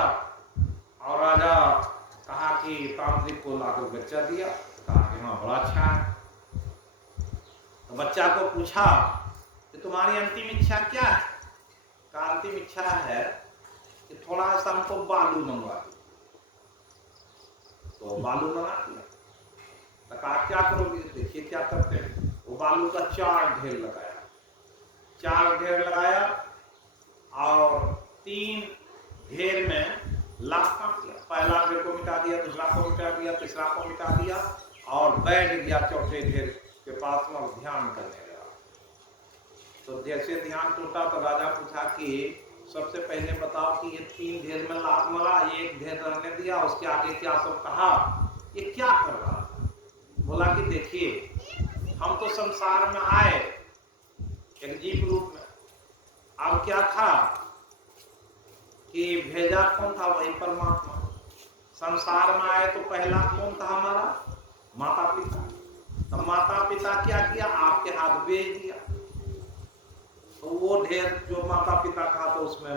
और राजा कहा कि तांत्रिक को लाकर बच्चा दिया, कहा कि हाँ बड़ा अच्छा है। तो बच्चा को पूछा कि तुम्हारी अंतिम इच्छा क्या है। कहा अंतिम इच्छा है कि थोड़ा सा हमको बालू मंगवा दो। तो बालू मंगा दिया। तो कहा क्या करोगे, देखिए क्या करते हैं। वो बालू का 4 ढेर लगाया, 4 ढेर लगाया और 3 ढेर में लाख काट दिया। पहला ढेर को मिटा दिया, दूसरा को मिटा दिया, तीसरा को मिटा दिया और बैठ गया चौथे ढेर के पास में ध्यान करने लगा। तो जैसे ध्यान टूटा तो राजा पूछा कि सबसे पहले बताओ कि ये 3 ढेर में लाख मरा, 1 ढेर रहने दिया, उसके आगे क्या सब कहा, ये क्या कर रहा था। बोला कि देखिए हम तो संसार में आए एक जीव रूप में, अब क्या था कि भेजा कौन था, वही परमात्मा। संसार में आए तो पहला कौन था हमारा, माता पिता। तो माता पिता क्या किया, आपके हाथ भेज दिया। तो वो ढेर जो माता पिता का तो उसमें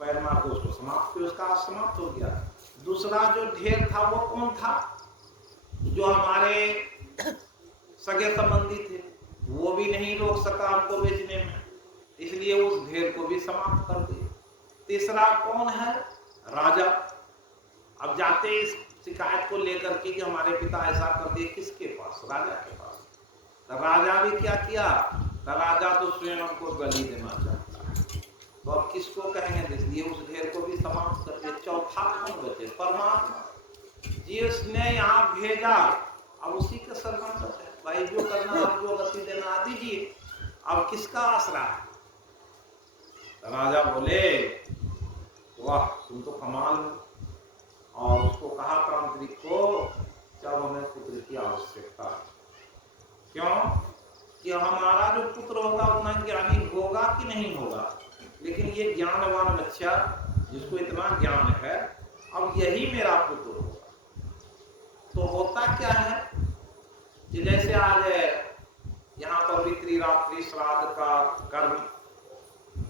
पैर मार के उसको समाप्त किया, उसका समाप्त हो गया। दूसरा जो ढेर था वो कौन था, जो हमारे सगे संबंधी थे, वो भी नहीं रोक सका हमको बेचने में, इसलिए उस ढेर को भी समाप्त कर दिया। तीसरा कौन है, राजा। अब जाते इस शिकायत को लेकर के कि हमारे पिता ऐसा कर दिए, किसके पास, राजा के पास। तो राजा भी क्या किया, तो राजा तो स्वयं हमको बलि देना चाहता है, तो अब किसको कहेंगे, इसलिए उस ढेर को भी समाप्त कर दिया। चौथा कौन बचे, परमात्मा जिसने यहाँ भेजा। अब उसी के शरण है भाई, जो करना आप जो गति देना दीजिए, अब किसका आसरा है। तो राजा बोले वाह तुम तो कमाल हो। और उसको कहा तांत्रिक को जब हमें पुत्र की आवश्यकता है, क्यों कि हमारा जो पुत्र होगा उतना ज्ञानी होगा कि नहीं होगा, लेकिन ये ज्ञानवान बच्चा जिसको इतना ज्ञान है, अब यही मेरा पुत्र होगा। तो होता क्या है कि जैसे आज यहाँ पवित्री रात्रि श्राद्ध का कर्म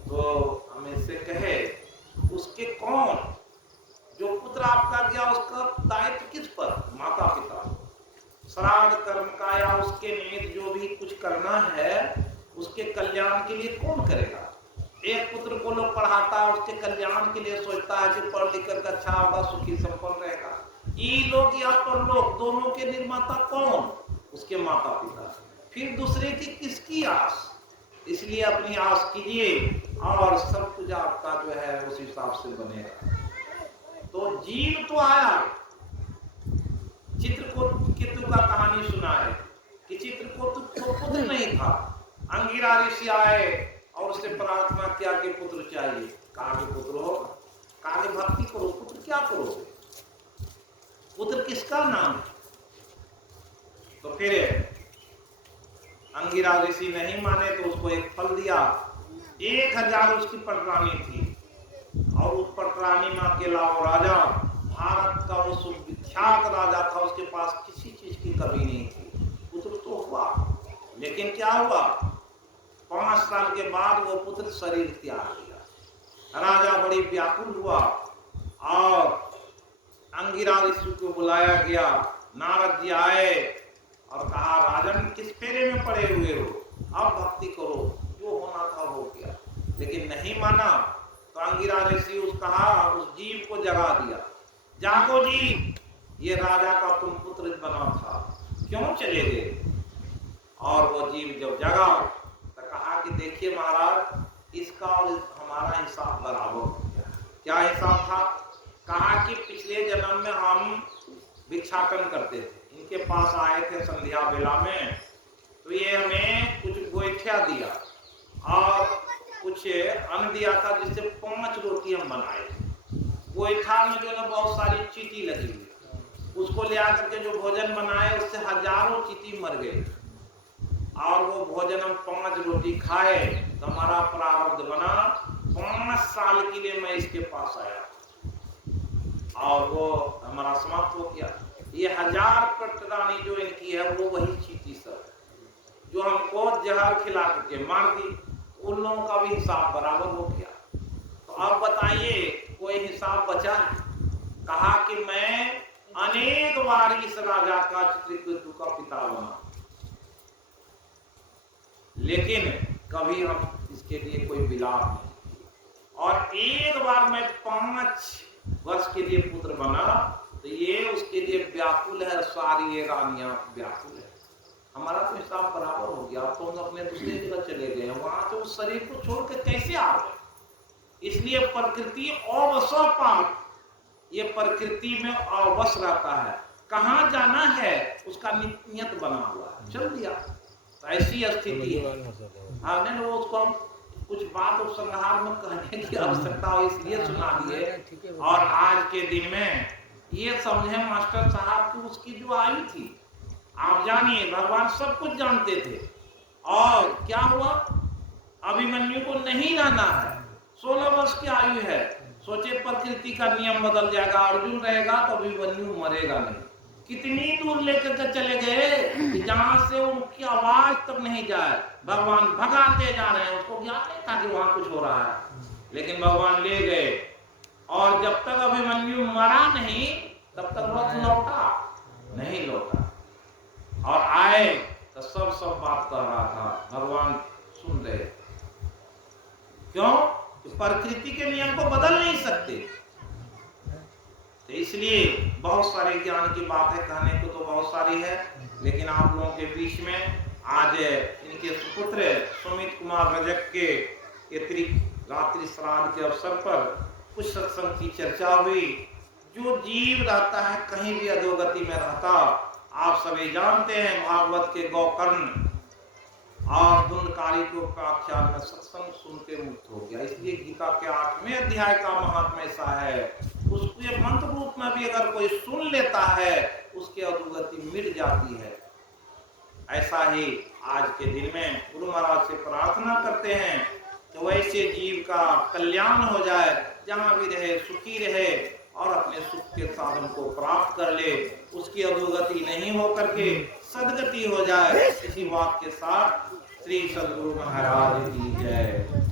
तो हमें से कहे, उसके कौन जो पुत्र आपका गया उसका दायित्व किस पर? माता पिता। श्राद्ध कर्म का या उसके निमित्त जो भी कुछ करना है उसके कल्याण के लिए कौन करेगा? एक पुत्र को लोग पढ़ाता है, उसके कल्याण के लिए सोचता है कि पढ़ लिख कर अच्छा होगा, सुखी संपन्न रहेगा। ये लोग या परलोक दोनों के निर्माता कौन? उसके माता पिता। फिर दूसरे की किसकी आस? इसलिए अपनी आस कीजिए और सब कुछ आपका जो है उस हिसाब से बनेगा। तो जीव तो आया, चित्रकूट का कहानी सुना है कि चित्रकूट तो पुत्र नहीं था। अंगिरा ऋषि आए और उससे प्रार्थना किया कि पुत्र चाहिए। कहा कि पुत्र होगा। कहा कि भक्ति करो, पुत्र क्या करोगे? पुत्र किसका नाम है? तो फिर अंगिरा ऋषि नहीं माने तो उसको एक फल दिया। 1000 उसकी पटरानी थी और उस पटरानी में अकेला वो राजा, भारत का वो सुविख्यात राजा था, उसके पास किसी चीज की कमी नहीं थी। पुत्र तो हुआ, लेकिन क्या हुआ? 5 साल के बाद वो पुत्र शरीर त्याग दिया। राजा बड़ी व्याकुल हुआ और अंगिरा ऋषि को बुलाया गया। नारद जी आए और कहा, राजन किस फेरे में पड़े हुए हो? अब भक्ति करो, जो होना था हो गया। लेकिन नहीं माना तो अंगिरा ऋषि उस जीव को जगा दिया। जागो जी, ये राजा का तुम पुत्र बना था, क्यों चले गए? और वो जीव जब जगा तो कहा कि देखिए महाराज, इसका और हमारा हिसाब बराबर हो गया। क्या हिसाब था? कहा कि पिछले जन्म में हम भिक्षाटन करते थे, इनके पास आए थे संध्या बेला में, तो ये हमें कुछ गोइठा दिया और कुछ अन्न दिया था, जिससे 5 रोटी हम बनाए। गोइठा में जो है बहुत सारी चींटी लगी हुई, उसको ले आकर के जो भोजन बनाए उससे हजारों चींटी मर गए। और वो भोजन हम 5 रोटी खाए तो हमारा प्रारब्ध बना। 5 साल के लिए मैं इसके पास आया और वो हमारा समाप्त हो गया। ये 1000 पटरानी जो इनकी है वो वही चींटी सब जो हमको जहर खिला करके मार दी, उन लोगों का भी हिसाब बराबर हो गया। तो अब बताइए, कोई हिसाब बचा? कहा कि मैं अनेक बार इस राजा का चित्रकूट का पिता बना, लेकिन कभी हम इसके लिए कोई विलाप नहीं। और एक बार मैं 5 वर्ष के लिए पुत्र बना तो ये उसके लिए व्याकुल है, सारी ये रानियां व्याकुल है। हमारा तो हिसाब बराबर हो गया। तो हम अपने दूसरी जगह चले गए, वहां से उस शरीर को छोड़कर कैसे आ गए? इसलिए प्रकृति अवश्यपात, ये प्रकृति में अवश्य रहता है। कहाँ जाना है उसका नियत बना हुआ है, चल दिया। तो ऐसी स्थिति है। हाँ, नहीं वो उसको कुछ बात उपसंहार में कहने की आवश्यकता हो इसलिए सुना दिए। और आज के दिन में ये समझे मास्टर साहब की उसकी जो आयु थी, आप जानिए भगवान सब कुछ जानते थे। और क्या हुआ? अभिमन्यु को नहीं रहना है, 16 वर्ष की आयु है। सोचे प्रकृति का नियम बदल जाएगा, अर्जुन रहेगा तो अभिमन्यु मरेगा नहीं। कितनी दूर लेकर के चले गए कि जहां से उनकी आवाज तक नहीं जाए, भगवान भगाते जा रहे हैं। उसको ज्ञान नहीं था कि वहां कुछ हो रहा है, लेकिन भगवान ले गए। और जब तक अभिमन्यु मरा नहीं तब तक रथ लौटा नहीं लौटा। और आए तो सब बात कर रहा था, भगवान सुन रहे। क्यों? प्रकृति के नियम को बदल नहीं सकते। तो इसलिए बहुत सारे ज्ञान की बातें कहने को तो बहुत सारी है, लेकिन आप लोगों के बीच में आज इनके सुपुत्र सुमित कुमार रजक के रात्रि श्राद्ध के अवसर पर कुछ सत्संग की चर्चा हुई। जो जीव रहता है कहीं भी अधोगति में रहता, आप सभी जानते हैं भागवत के गोकर्ण और धुंधकारी को आख्यान में सत्संग सुन के मुक्त हो गया। इसलिए गीता के 8वें अध्याय का महात्म्य ऐसा है, उसके मंत्र रूप में भी अगर कोई सुन लेता है उसकी अधोगति मिट जाती है। ऐसा ही आज के दिन में गुरु महाराज से प्रार्थना करते हैं कि वैसे जीव का कल्याण हो जाए, जहां भी रहे सुखी रहे और अपने सुख के साधन को प्राप्त कर ले, उसकी अधोगति नहीं हो करके सदगति हो जाए। इसी बात के साथ श्री सद्गुरु महाराज की जय।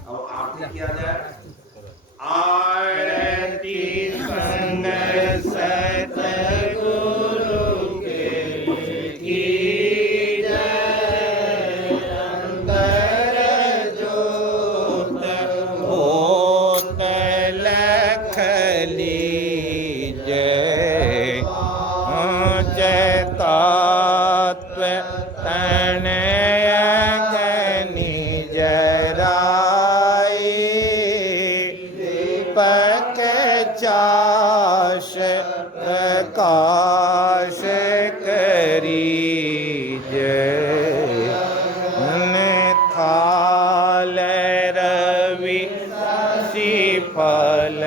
अब आरती किया जाए। आरती संग सतगुरु के की जय। अंतर जोत होत लख लीजय। तत्व तनय निज राई। दीपक चाश प्रकाश करीजय। थाल रवि सी फल